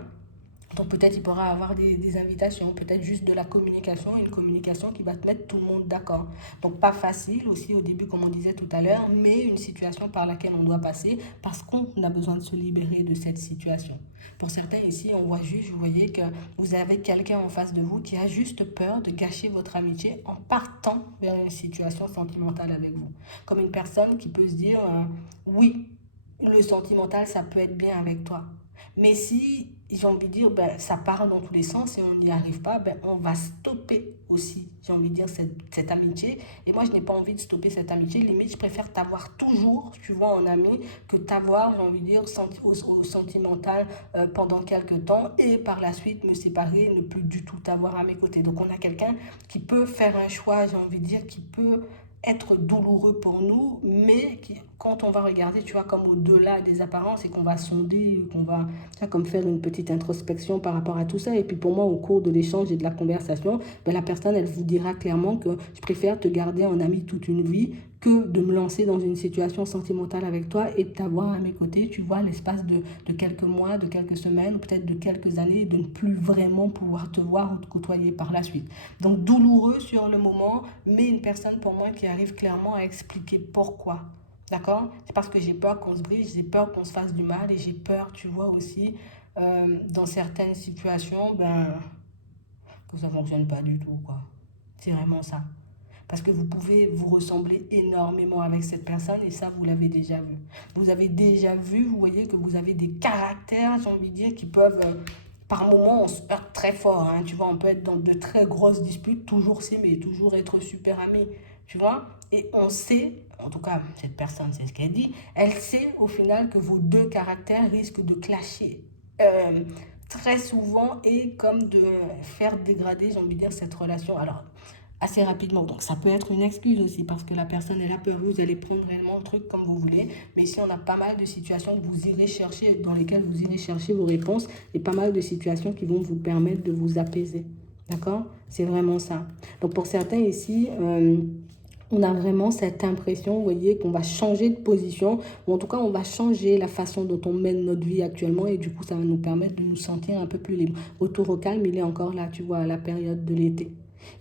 Donc peut-être il pourra avoir des invitations, peut-être juste de la communication, une communication qui va te mettre tout le monde d'accord. Donc pas facile aussi au début comme on disait tout à l'heure, mais une situation par laquelle on doit passer parce qu'on a besoin de se libérer de cette situation. Pour certains ici, on voit juste, vous voyez que vous avez quelqu'un en face de vous qui a juste peur de gâcher votre amitié en partant vers une situation sentimentale avec vous. Comme une personne qui peut se dire, oui, le sentimental, ça peut être bien avec toi. Mais si, j'ai envie de dire, ben, ça part dans tous les sens et on n'y arrive pas, ben, on va stopper aussi, j'ai envie de dire, cette amitié. Et moi, je n'ai pas envie de stopper cette amitié. Limite, je préfère t'avoir toujours, tu vois, en ami, que t'avoir, j'ai envie de dire, au sentimental pendant quelques temps et par la suite me séparer et ne plus du tout t'avoir à mes côtés. Donc, on a quelqu'un qui peut faire un choix, j'ai envie de dire, qui peut être douloureux pour nous, mais qui, quand on va regarder, tu vois, comme au-delà des apparences et qu'on va sonder, qu'on va, tu vois, comme faire une petite introspection par rapport à tout ça. Et puis pour moi, au cours de l'échange et de la conversation, ben, la personne, elle vous dira clairement que je préfère te garder en ami toute une vie que de me lancer dans une situation sentimentale avec toi et de t'avoir à mes côtés, tu vois, l'espace de quelques mois, de quelques semaines, ou peut-être de quelques années, et de ne plus vraiment pouvoir te voir ou te côtoyer par la suite. Donc douloureux sur le moment, mais une personne pour moi qui arrive clairement à expliquer pourquoi. D'accord? C'est parce que j'ai peur qu'on se brise, j'ai peur qu'on se fasse du mal et j'ai peur, tu vois, aussi, dans certaines situations, ben, que ça ne fonctionne pas du tout, quoi. C'est vraiment ça. Parce que vous pouvez vous ressembler énormément avec cette personne et ça, vous l'avez déjà vu. Vous avez déjà vu, vous voyez que vous avez des caractères, j'ai envie de dire, qui peuvent, par moments, on se heurte très fort. Hein, tu vois, on peut être dans de très grosses disputes, toujours s'aimer, toujours être super amis. Tu vois, et on sait, en tout cas, cette personne, c'est ce qu'elle dit, elle sait au final que vos deux caractères risquent de clasher. Euh, Très souvent et comme de faire dégrader, j'ai envie de dire, cette relation. Alors, assez rapidement. Donc ça peut être une excuse aussi parce que la personne elle a peur. Vous allez prendre réellement le truc comme vous voulez. Mais ici on a pas mal de situations que vous irez chercher, dans lesquelles vous irez chercher vos réponses et pas mal de situations qui vont vous permettre de vous apaiser. D'accord? C'est vraiment ça. Donc pour certains ici, on a vraiment cette impression, vous voyez, qu'on va changer de position, ou en tout cas, on va changer la façon dont on mène notre vie actuellement, et du coup, ça va nous permettre de nous sentir un peu plus libres. Retour au calme, il est encore là, tu vois, à la période de l'été.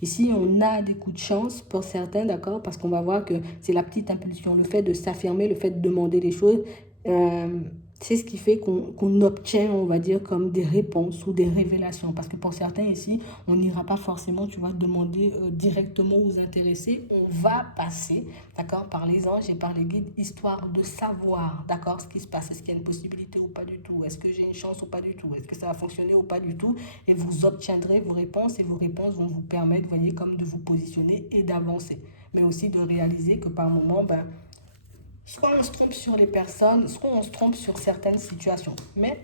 Ici, on a des coups de chance pour certains, d'accord, parce qu'on va voir que c'est la petite impulsion, le fait de s'affirmer, le fait de demander les choses. euh, c'est ce qui fait qu'on obtient, on va dire, comme des réponses ou des révélations. Parce que pour certains ici, on n'ira pas forcément, tu vas demander directement aux intéressés. On va passer, d'accord, par les anges et par les guides, histoire de savoir, d'accord, ce qui se passe. Est-ce qu'il y a une possibilité ou pas du tout? Est-ce que j'ai une chance ou pas du tout? Est-ce que ça va fonctionner ou pas du tout? Et vous obtiendrez vos réponses et vos réponses vont vous permettre, vous voyez, comme de vous positionner et d'avancer. Mais aussi de réaliser que par moment, ben, soit on se trompe sur les personnes, soit on se trompe sur certaines situations. Mais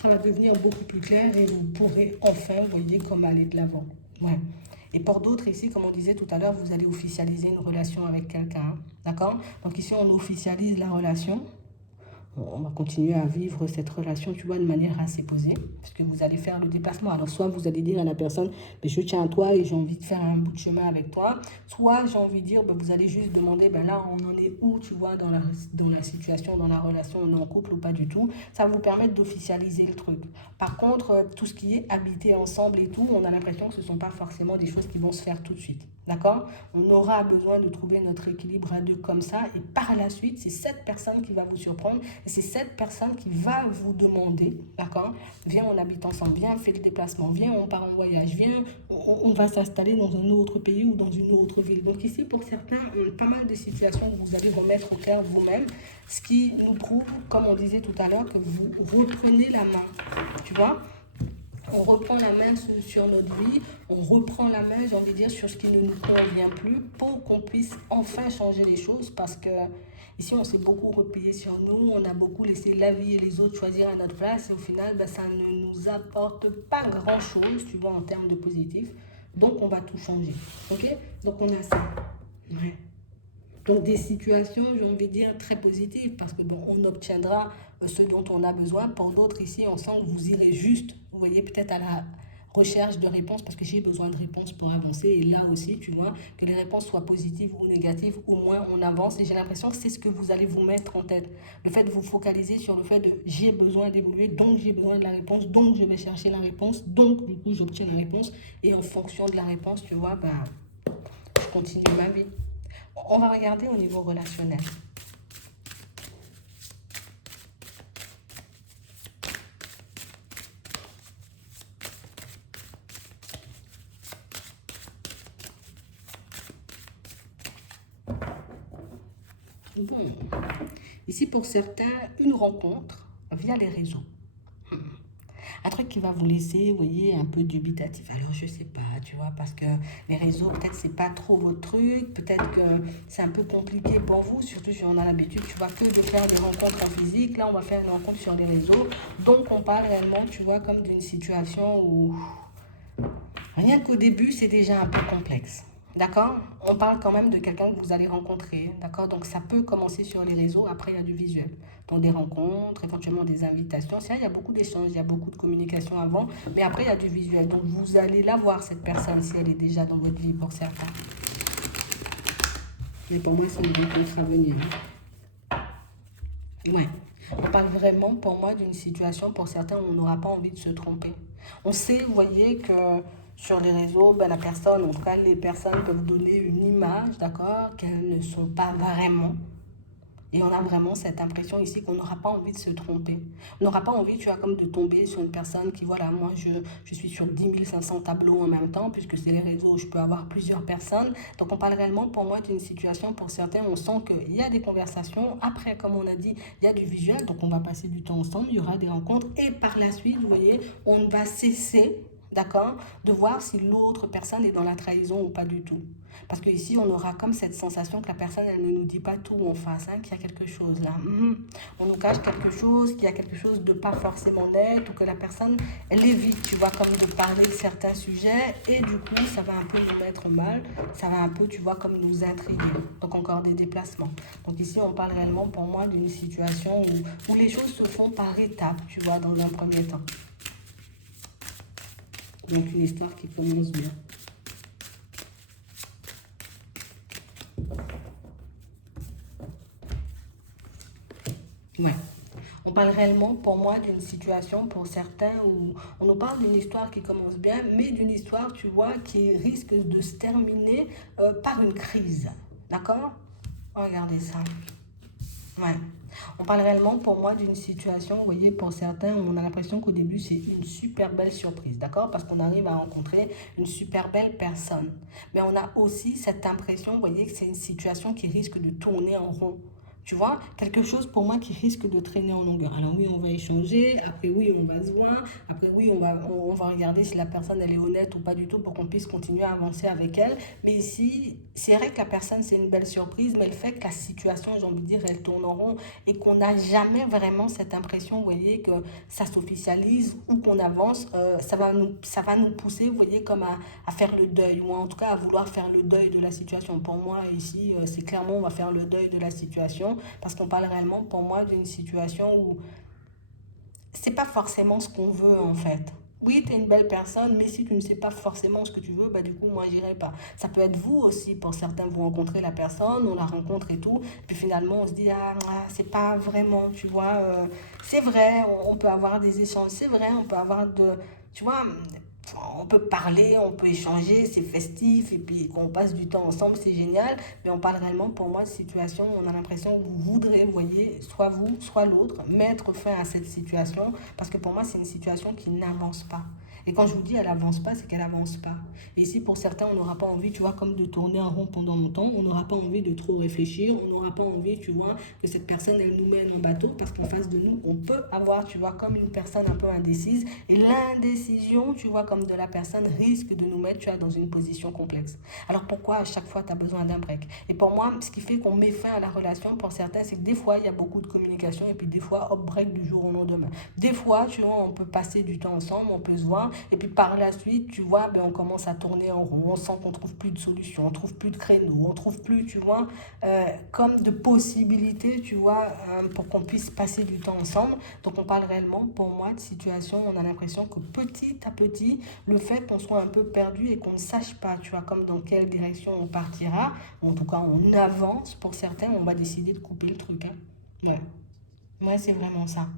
ça va devenir beaucoup plus clair et vous pourrez enfin, vous voyez, comme aller de l'avant. Ouais. Et pour d'autres ici, comme on disait tout à l'heure, vous allez officialiser une relation avec quelqu'un. D'accord? Donc ici, on officialise la relation. on va continuer à vivre cette relation, tu vois, de manière assez posée, parce que vous allez faire le déplacement. Alors, soit vous allez dire à la personne, ben, je tiens à toi et j'ai envie de faire un bout de chemin avec toi, soit j'ai envie de dire, ben, vous allez juste demander, ben là, on en est où, tu vois, dans la situation, dans la relation, on est en couple ou pas du tout. Ça va vous permettre d'officialiser le truc. Par contre, tout ce qui est habiter ensemble et tout, on a l'impression que ce ne sont pas forcément des choses qui vont se faire tout de suite. D'accord? On aura besoin de trouver notre équilibre à deux comme ça. Et par la suite, c'est cette personne qui va vous surprendre. Et c'est cette personne qui va vous demander, d'accord? Viens, on habite ensemble. Viens, fais le déplacement. Viens, on part en voyage. Viens, on va s'installer dans un autre pays ou dans une autre ville. Donc ici, pour certains, on a pas mal de situations que vous allez remettre au clair vous-même. Ce qui nous prouve, comme on disait tout à l'heure, que vous reprenez la main. Tu vois? On reprend la main sur notre vie, on reprend la main, j'ai envie de dire, sur ce qui ne nous convient plus pour qu'on puisse enfin changer les choses parce que ici on s'est beaucoup replié sur nous, on a beaucoup laissé la vie et les autres choisir à notre place et au final ça ne nous apporte pas grand chose, tu vois, en termes de positif. Donc on va tout changer, ok? Donc on a ça. Ouais. Donc des situations, j'ai envie de dire, très positives parce que bon, on obtiendra ce dont on a besoin. Pour d'autres ici, on sent que vous irez juste, vous voyez, peut-être à la recherche de réponses parce que j'ai besoin de réponses pour avancer. Et là aussi, tu vois, que les réponses soient positives ou négatives, au moins on avance. Et j'ai l'impression que c'est ce que vous allez vous mettre en tête. Le fait de vous focaliser sur le fait de j'ai besoin d'évoluer, donc j'ai besoin de la réponse, donc je vais chercher la réponse, donc du coup j'obtiens la réponse. Et en fonction de la réponse, tu vois, bah, je continue ma vie. On va regarder au niveau relationnel. Bon, ici pour certains, une rencontre via les réseaux. Un truc qui va vous laisser, vous voyez, un peu dubitatif. Alors, je sais pas, tu vois, parce que les réseaux, peut-être c'est pas trop votre truc, peut-être que c'est un peu compliqué pour vous, surtout si on a l'habitude, tu vois, que de faire des rencontres en physique. Là, on va faire une rencontre sur les réseaux. Donc, on parle réellement, tu vois, comme d'une situation où rien qu'au début, c'est déjà un peu complexe. D'accord? On parle quand même de quelqu'un que vous allez rencontrer. D'accord? Donc ça peut commencer sur les réseaux. Après, il y a du visuel. Donc des rencontres, éventuellement des invitations. C'est vrai, il y a beaucoup d'échanges, il y a beaucoup de communication avant. Mais après, il y a du visuel. Donc vous allez la voir, cette personne, si elle est déjà dans votre vie pour certains. Mais pour moi, c'est une rencontre à venir. Ouais. On parle vraiment, pour moi, d'une situation pour certains où on n'aura pas envie de se tromper. On sait, vous voyez, que sur les réseaux, ben, la personne, en tout cas, les personnes peuvent donner une image, d'accord, qu'elles ne sont pas vraiment. Et on a vraiment cette impression ici qu'on n'aura pas envie de se tromper. On n'aura pas envie, tu vois, comme de tomber sur une personne qui, voilà, moi, je suis sur 10 500 tableaux en même temps, puisque c'est les réseaux où je peux avoir plusieurs personnes. Donc, on parle réellement, pour moi, d'une situation, pour certains, on sent qu'il y a des conversations. Après, comme on a dit, il y a du visuel, donc on va passer du temps ensemble, il y aura des rencontres. Et par la suite, vous voyez, on va cesser, d'accord, de voir si l'autre personne est dans la trahison ou pas du tout. Parce qu'ici, on aura comme cette sensation que la personne, elle ne nous dit pas tout en face, hein, qu'il y a quelque chose là. On nous cache quelque chose, qu'il y a quelque chose de pas forcément net, ou que la personne, elle évite, tu vois, comme de parler de certains sujets, et du coup, ça va un peu nous mettre mal, ça va un peu, tu vois, comme nous intriguer. Donc, encore des déplacements. Donc, ici, on parle réellement, pour moi, d'une situation où les choses se font par étapes, tu vois, dans un premier temps. Donc, une histoire qui commence bien. Ouais. On parle réellement, pour moi, d'une situation, pour certains, où on nous parle d'une histoire qui commence bien, mais d'une histoire, tu vois, qui risque de se terminer par une crise. D'accord? Regardez ça. Ouais. On parle réellement, pour moi, d'une situation, vous voyez, pour certains, où on a l'impression qu'au début, c'est une super belle surprise, d'accord? Parce qu'on arrive à rencontrer une super belle personne. Mais on a aussi cette impression, vous voyez, que c'est une situation qui risque de tourner en rond. Tu vois, quelque chose pour moi qui risque de traîner en longueur. Alors oui, on va échanger, après oui, on va se voir, après oui, on va regarder si la personne, elle est honnête ou pas du tout pour qu'on puisse continuer à avancer avec elle. Mais ici, c'est vrai que la personne, c'est une belle surprise, mais le fait que la situation, j'ai envie de dire, elle tourne en rond et qu'on n'a jamais vraiment cette impression, vous voyez, que ça s'officialise ou qu'on avance, ça va nous pousser, vous voyez, comme à faire le deuil, ou en tout cas à vouloir faire le deuil de la situation. Pour moi, ici, c'est clairement, on va faire le deuil de la situation. situation, parce qu'on parle réellement pour moi d'une situation où c'est pas forcément ce qu'on veut en fait. Oui, tu es une belle personne, mais si tu ne sais pas forcément ce que tu veux, bah du coup, moi, j'irai pas. Ça peut être vous aussi, pour certains, vous rencontrez la personne, on la rencontre et tout, puis finalement, on se dit, c'est pas vraiment, tu vois, c'est vrai, on peut avoir des échanges, c'est vrai, on peut avoir tu vois, on peut parler, on peut échanger, c'est festif, et puis qu'on passe du temps ensemble, c'est génial, mais on parle réellement, pour moi, de situation où on a l'impression que vous voudrez, vous voyez, soit vous, soit l'autre, mettre fin à cette situation, parce que pour moi, c'est une situation qui n'avance pas. Et quand je vous dis elle avance pas, c'est qu'elle avance pas. Et ici, pour certains, on n'aura pas envie, tu vois, comme de tourner en rond pendant longtemps, on n'aura pas envie de trop réfléchir, on n'aura pas envie, tu vois, que cette personne, elle nous mène en bateau, parce qu'en face de nous, on peut avoir, tu vois, comme une personne un peu indécise, et l'indécision, tu vois, comme de la personne, risque de nous mettre, tu vois, dans une position complexe. Alors pourquoi à chaque fois, tu as besoin d'un break? Et pour moi, ce qui fait qu'on met fin à la relation, pour certains, c'est que des fois, il y a beaucoup de communication, et puis des fois, hop, break du jour au lendemain. Des fois, tu vois, on peut passer du temps ensemble, on peut se voir, et puis par la suite, tu vois, ben, on commence à tourner en rond, on sent qu'on trouve plus de solutions, on trouve plus de créneaux, on trouve plus, tu vois, comme de possibilités, tu vois, pour qu'on puisse passer du temps ensemble. Donc on parle réellement, pour moi, de situation où on a l'impression que petit à petit, le fait qu'on soit un peu perdu et qu'on ne sache pas, tu vois, comme dans quelle direction on partira, en tout cas on avance, pour certains, on va décider de couper le truc. Hein. Ouais. Ouais, c'est vraiment ça.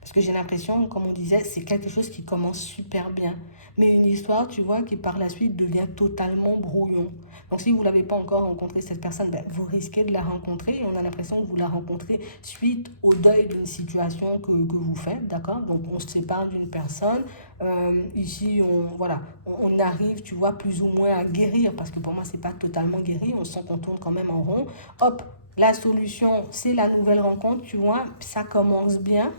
Parce que j'ai l'impression, comme on disait, c'est quelque chose qui commence super bien. Mais une histoire, tu vois, qui par la suite devient totalement brouillon. Donc si vous ne l'avez pas encore rencontré, cette personne, ben, vous risquez de la rencontrer. Et on a l'impression que vous la rencontrez suite au deuil d'une situation que vous faites, d'accord? Donc on se sépare d'une personne. Ici, voilà, on arrive, tu vois, plus ou moins à guérir. Parce que pour moi, c'est pas totalement guéri. On sent qu'on tourne quand même en rond. Hop, la solution, c'est la nouvelle rencontre, tu vois, ça commence bien.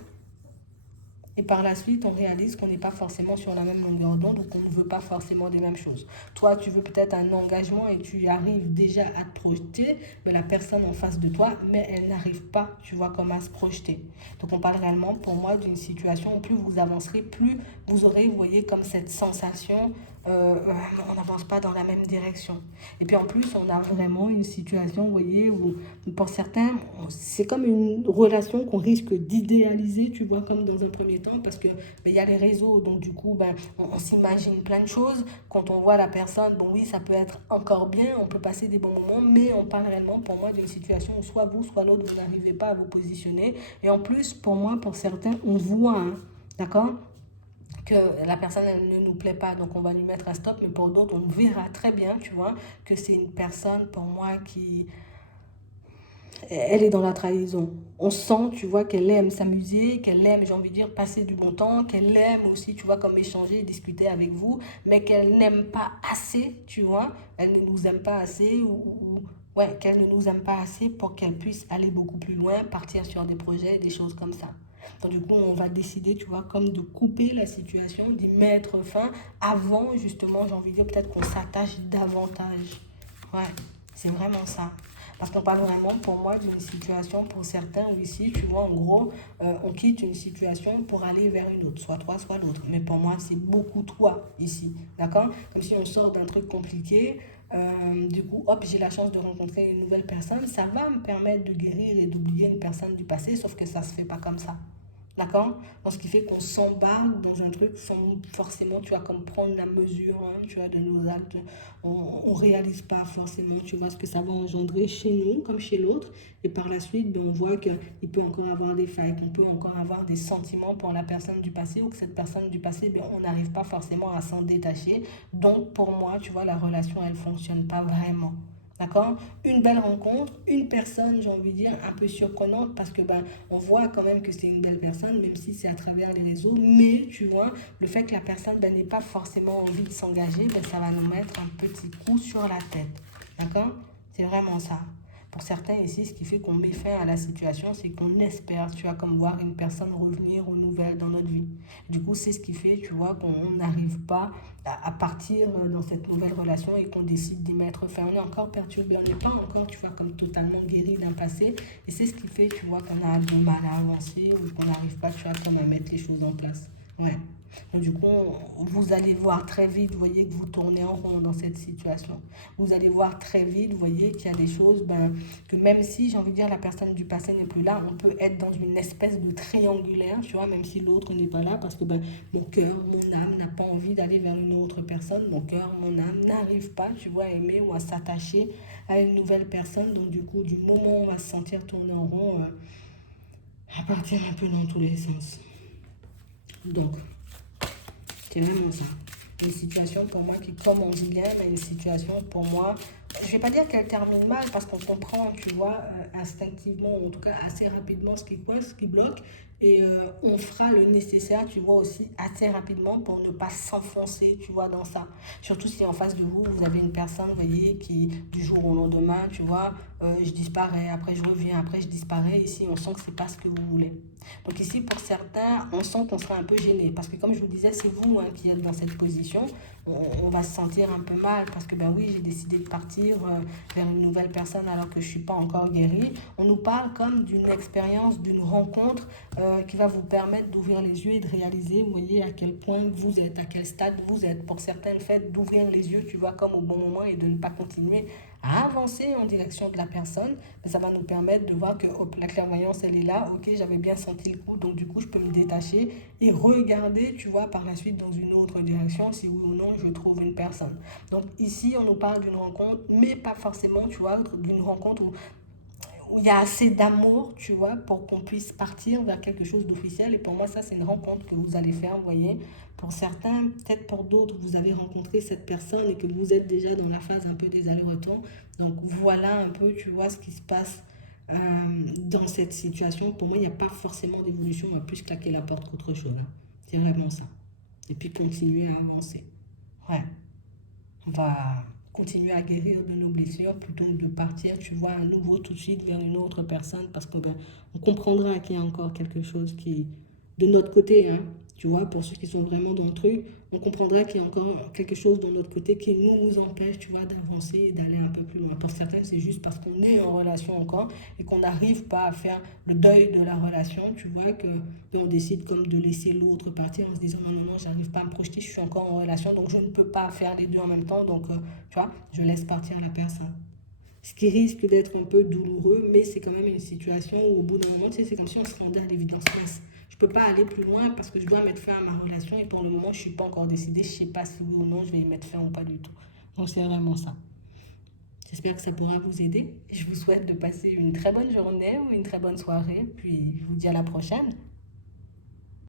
Et par la suite, on réalise qu'on n'est pas forcément sur la même longueur d'onde ou qu'on ne veut pas forcément des mêmes choses. Toi, tu veux peut-être un engagement et tu arrives déjà à te projeter, mais la personne en face de toi, mais elle n'arrive pas, tu vois, comme à se projeter. Donc, on parle réellement, pour moi, d'une situation où plus vous avancerez, plus vous aurez, vous voyez, comme cette sensation, on n'avance pas dans la même direction. Et puis en plus, on a vraiment une situation, vous voyez, où pour certains, c'est comme une relation qu'on risque d'idéaliser, tu vois, comme dans un premier temps, parce que ben, y a les réseaux, donc du coup, ben, on s'imagine plein de choses. Quand on voit la personne, bon oui, ça peut être encore bien, on peut passer des bons moments, mais on parle réellement, pour moi, d'une situation où soit vous, soit l'autre, vous n'arrivez pas à vous positionner. Et en plus, pour moi, pour certains, on voit, hein, d'accord, que la personne elle ne nous plaît pas, donc on va lui mettre un stop, mais pour d'autres, on verra très bien, tu vois, que c'est une personne, pour moi, qui elle est dans la trahison. On sent, tu vois, qu'elle aime s'amuser, qu'elle aime, j'ai envie de dire, passer du bon temps, qu'elle aime aussi, tu vois, comme échanger, discuter avec vous, mais qu'elle n'aime pas assez, tu vois, elle ne nous aime pas assez ouais, qu'elle ne nous aime pas assez pour qu'elle puisse aller beaucoup plus loin, partir sur des projets, des choses comme ça. Donc du coup, on va décider, tu vois, comme de couper la situation, d'y mettre fin avant, justement, j'ai envie de dire, peut-être qu'on s'attache davantage. Ouais, c'est vraiment ça. Parce qu'on parle vraiment, pour moi, d'une situation pour certains où ici, tu vois, en gros, on quitte une situation pour aller vers une autre, soit toi, soit l'autre. Mais pour moi, c'est beaucoup toi ici, d'accord? Comme si on sort d'un truc compliqué, du coup, hop, j'ai la chance de rencontrer une nouvelle personne, ça va me permettre de guérir et d'oublier une personne du passé, sauf que ça se fait pas comme ça. D'accord? Donc, ce qui fait qu'on s'embarque dans un truc sans forcément, tu vois, comme prendre la mesure, hein, tu vois, de nos actes. On réalise pas forcément, tu vois, ce que ça va engendrer chez nous comme chez l'autre. Et par la suite, ben, on voit qu'il peut encore avoir des failles, qu'on peut encore avoir des sentiments pour la personne du passé ou que cette personne du passé, ben, on n'arrive pas forcément à s'en détacher. Donc, pour moi, tu vois, la relation, elle fonctionne pas vraiment. D'accord? Une belle rencontre, une personne, j'ai envie de dire, un peu surprenante parce que ben, on voit quand même que c'est une belle personne, même si c'est à travers les réseaux. Mais tu vois, le fait que la personne ben, n'ait pas forcément envie de s'engager, ben, ça va nous mettre un petit coup sur la tête. D'accord? C'est vraiment ça. Pour certains ici, ce qui fait qu'on met fin à la situation, c'est qu'on espère, tu vois, comme voir une personne revenir aux nouvelles dans notre vie. Du coup, c'est ce qui fait, tu vois, qu'on n'arrive pas à partir dans cette nouvelle relation et qu'on décide d'y mettre fin. On est encore perturbé, on n'est pas encore, tu vois, comme totalement guéri d'un passé. Et c'est ce qui fait, tu vois, qu'on a du mal à avancer ou qu'on n'arrive pas, tu vois, comme à mettre les choses en place. Ouais. Donc, du coup, vous allez voir très vite, vous voyez que vous tournez en rond dans cette situation. Vous allez voir très vite, vous voyez qu'il y a des choses, ben, que même si, j'ai envie de dire, la personne du passé n'est plus là, on peut être dans une espèce de triangulaire, tu vois, même si l'autre n'est pas là, parce que ben, mon cœur, mon âme n'a pas envie d'aller vers une autre personne, mon cœur, mon âme n'arrive pas, tu vois, à aimer ou à s'attacher à une nouvelle personne. Donc, du coup, du moment où on va se sentir tourner en rond, à partir un peu dans tous les sens. Donc, c'est vraiment ça. Une situation pour moi qui commence bien, mais une situation pour moi, je ne vais pas dire qu'elle termine mal parce qu'on comprend, tu vois, instinctivement, ou en tout cas assez rapidement ce qui coince, ce qui bloque. Et on fera le nécessaire, tu vois, aussi assez rapidement pour ne pas s'enfoncer, tu vois, dans ça. Surtout si en face de vous, vous avez une personne, vous voyez, qui du jour au lendemain, tu vois, je disparais, après je reviens, après je disparais. Ici, on sent que c'est pas ce que vous voulez. Donc ici, pour certains, on sent qu'on sera un peu gêné. Parce que comme je vous disais, c'est vous hein, qui êtes dans cette position. On va se sentir un peu mal parce que ben oui, j'ai décidé de partir vers une nouvelle personne alors que je ne suis pas encore guérie. On nous parle comme d'une expérience, d'une rencontre qui va vous permettre d'ouvrir les yeux et de réaliser, vous voyez, à quel point vous êtes, à quel stade vous êtes. Pour certains, le fait d'ouvrir les yeux, tu vois, comme au bon moment et de ne pas continuer à avancer en direction de la personne, mais ça va nous permettre de voir que hop, la clairvoyance, elle est là, ok, j'avais bien senti le coup, donc du coup, je peux me détacher et regarder, tu vois, par la suite dans une autre direction, si oui ou non, je trouve une personne. Donc ici, on nous parle d'une rencontre, mais pas forcément, tu vois, d'une rencontre où il y a assez d'amour, tu vois, pour qu'on puisse partir vers quelque chose d'officiel. Et pour moi, ça, c'est une rencontre que vous allez faire, vous voyez. Pour certains, peut-être pour d'autres, vous avez rencontré cette personne et que vous êtes déjà dans la phase un peu des allers-retours. Donc voilà un peu, tu vois, ce qui se passe dans cette situation. Pour moi, il n'y a pas forcément d'évolution, on va plus claquer la porte qu'autre chose. Hein. C'est vraiment ça. Et puis continuer à avancer. Ouais. On va continuer à guérir de nos blessures plutôt que de partir, tu vois, à nouveau tout de suite vers une autre personne parce que ben, on comprendra qu'il y a encore quelque chose qui, de notre côté, hein, tu vois, pour ceux qui sont vraiment dans le truc, on comprendra qu'il y a encore quelque chose de notre côté qui nous empêche, tu vois, d'avancer et d'aller un peu plus loin. Pour certains, c'est juste parce qu'on est en relation encore et qu'on n'arrive pas à faire le deuil de la relation, tu vois, que on décide comme de laisser l'autre partir en se disant non, non, non, j'arrive pas à me projeter, je suis encore en relation, donc je ne peux pas faire les deux en même temps, donc tu vois, je laisse partir la personne. Ce qui risque d'être un peu douloureux, mais c'est quand même une situation où au bout d'un moment, tu sais, c'est comme si on se rendait à l'évidence. Je ne peux pas aller plus loin parce que je dois mettre fin à ma relation et pour le moment, je ne suis pas encore décidée. Je ne sais pas si oui ou non je vais y mettre fin ou pas du tout. Donc c'est vraiment ça. J'espère que ça pourra vous aider. Je vous souhaite de passer une très bonne journée ou une très bonne soirée. Puis je vous dis à la prochaine.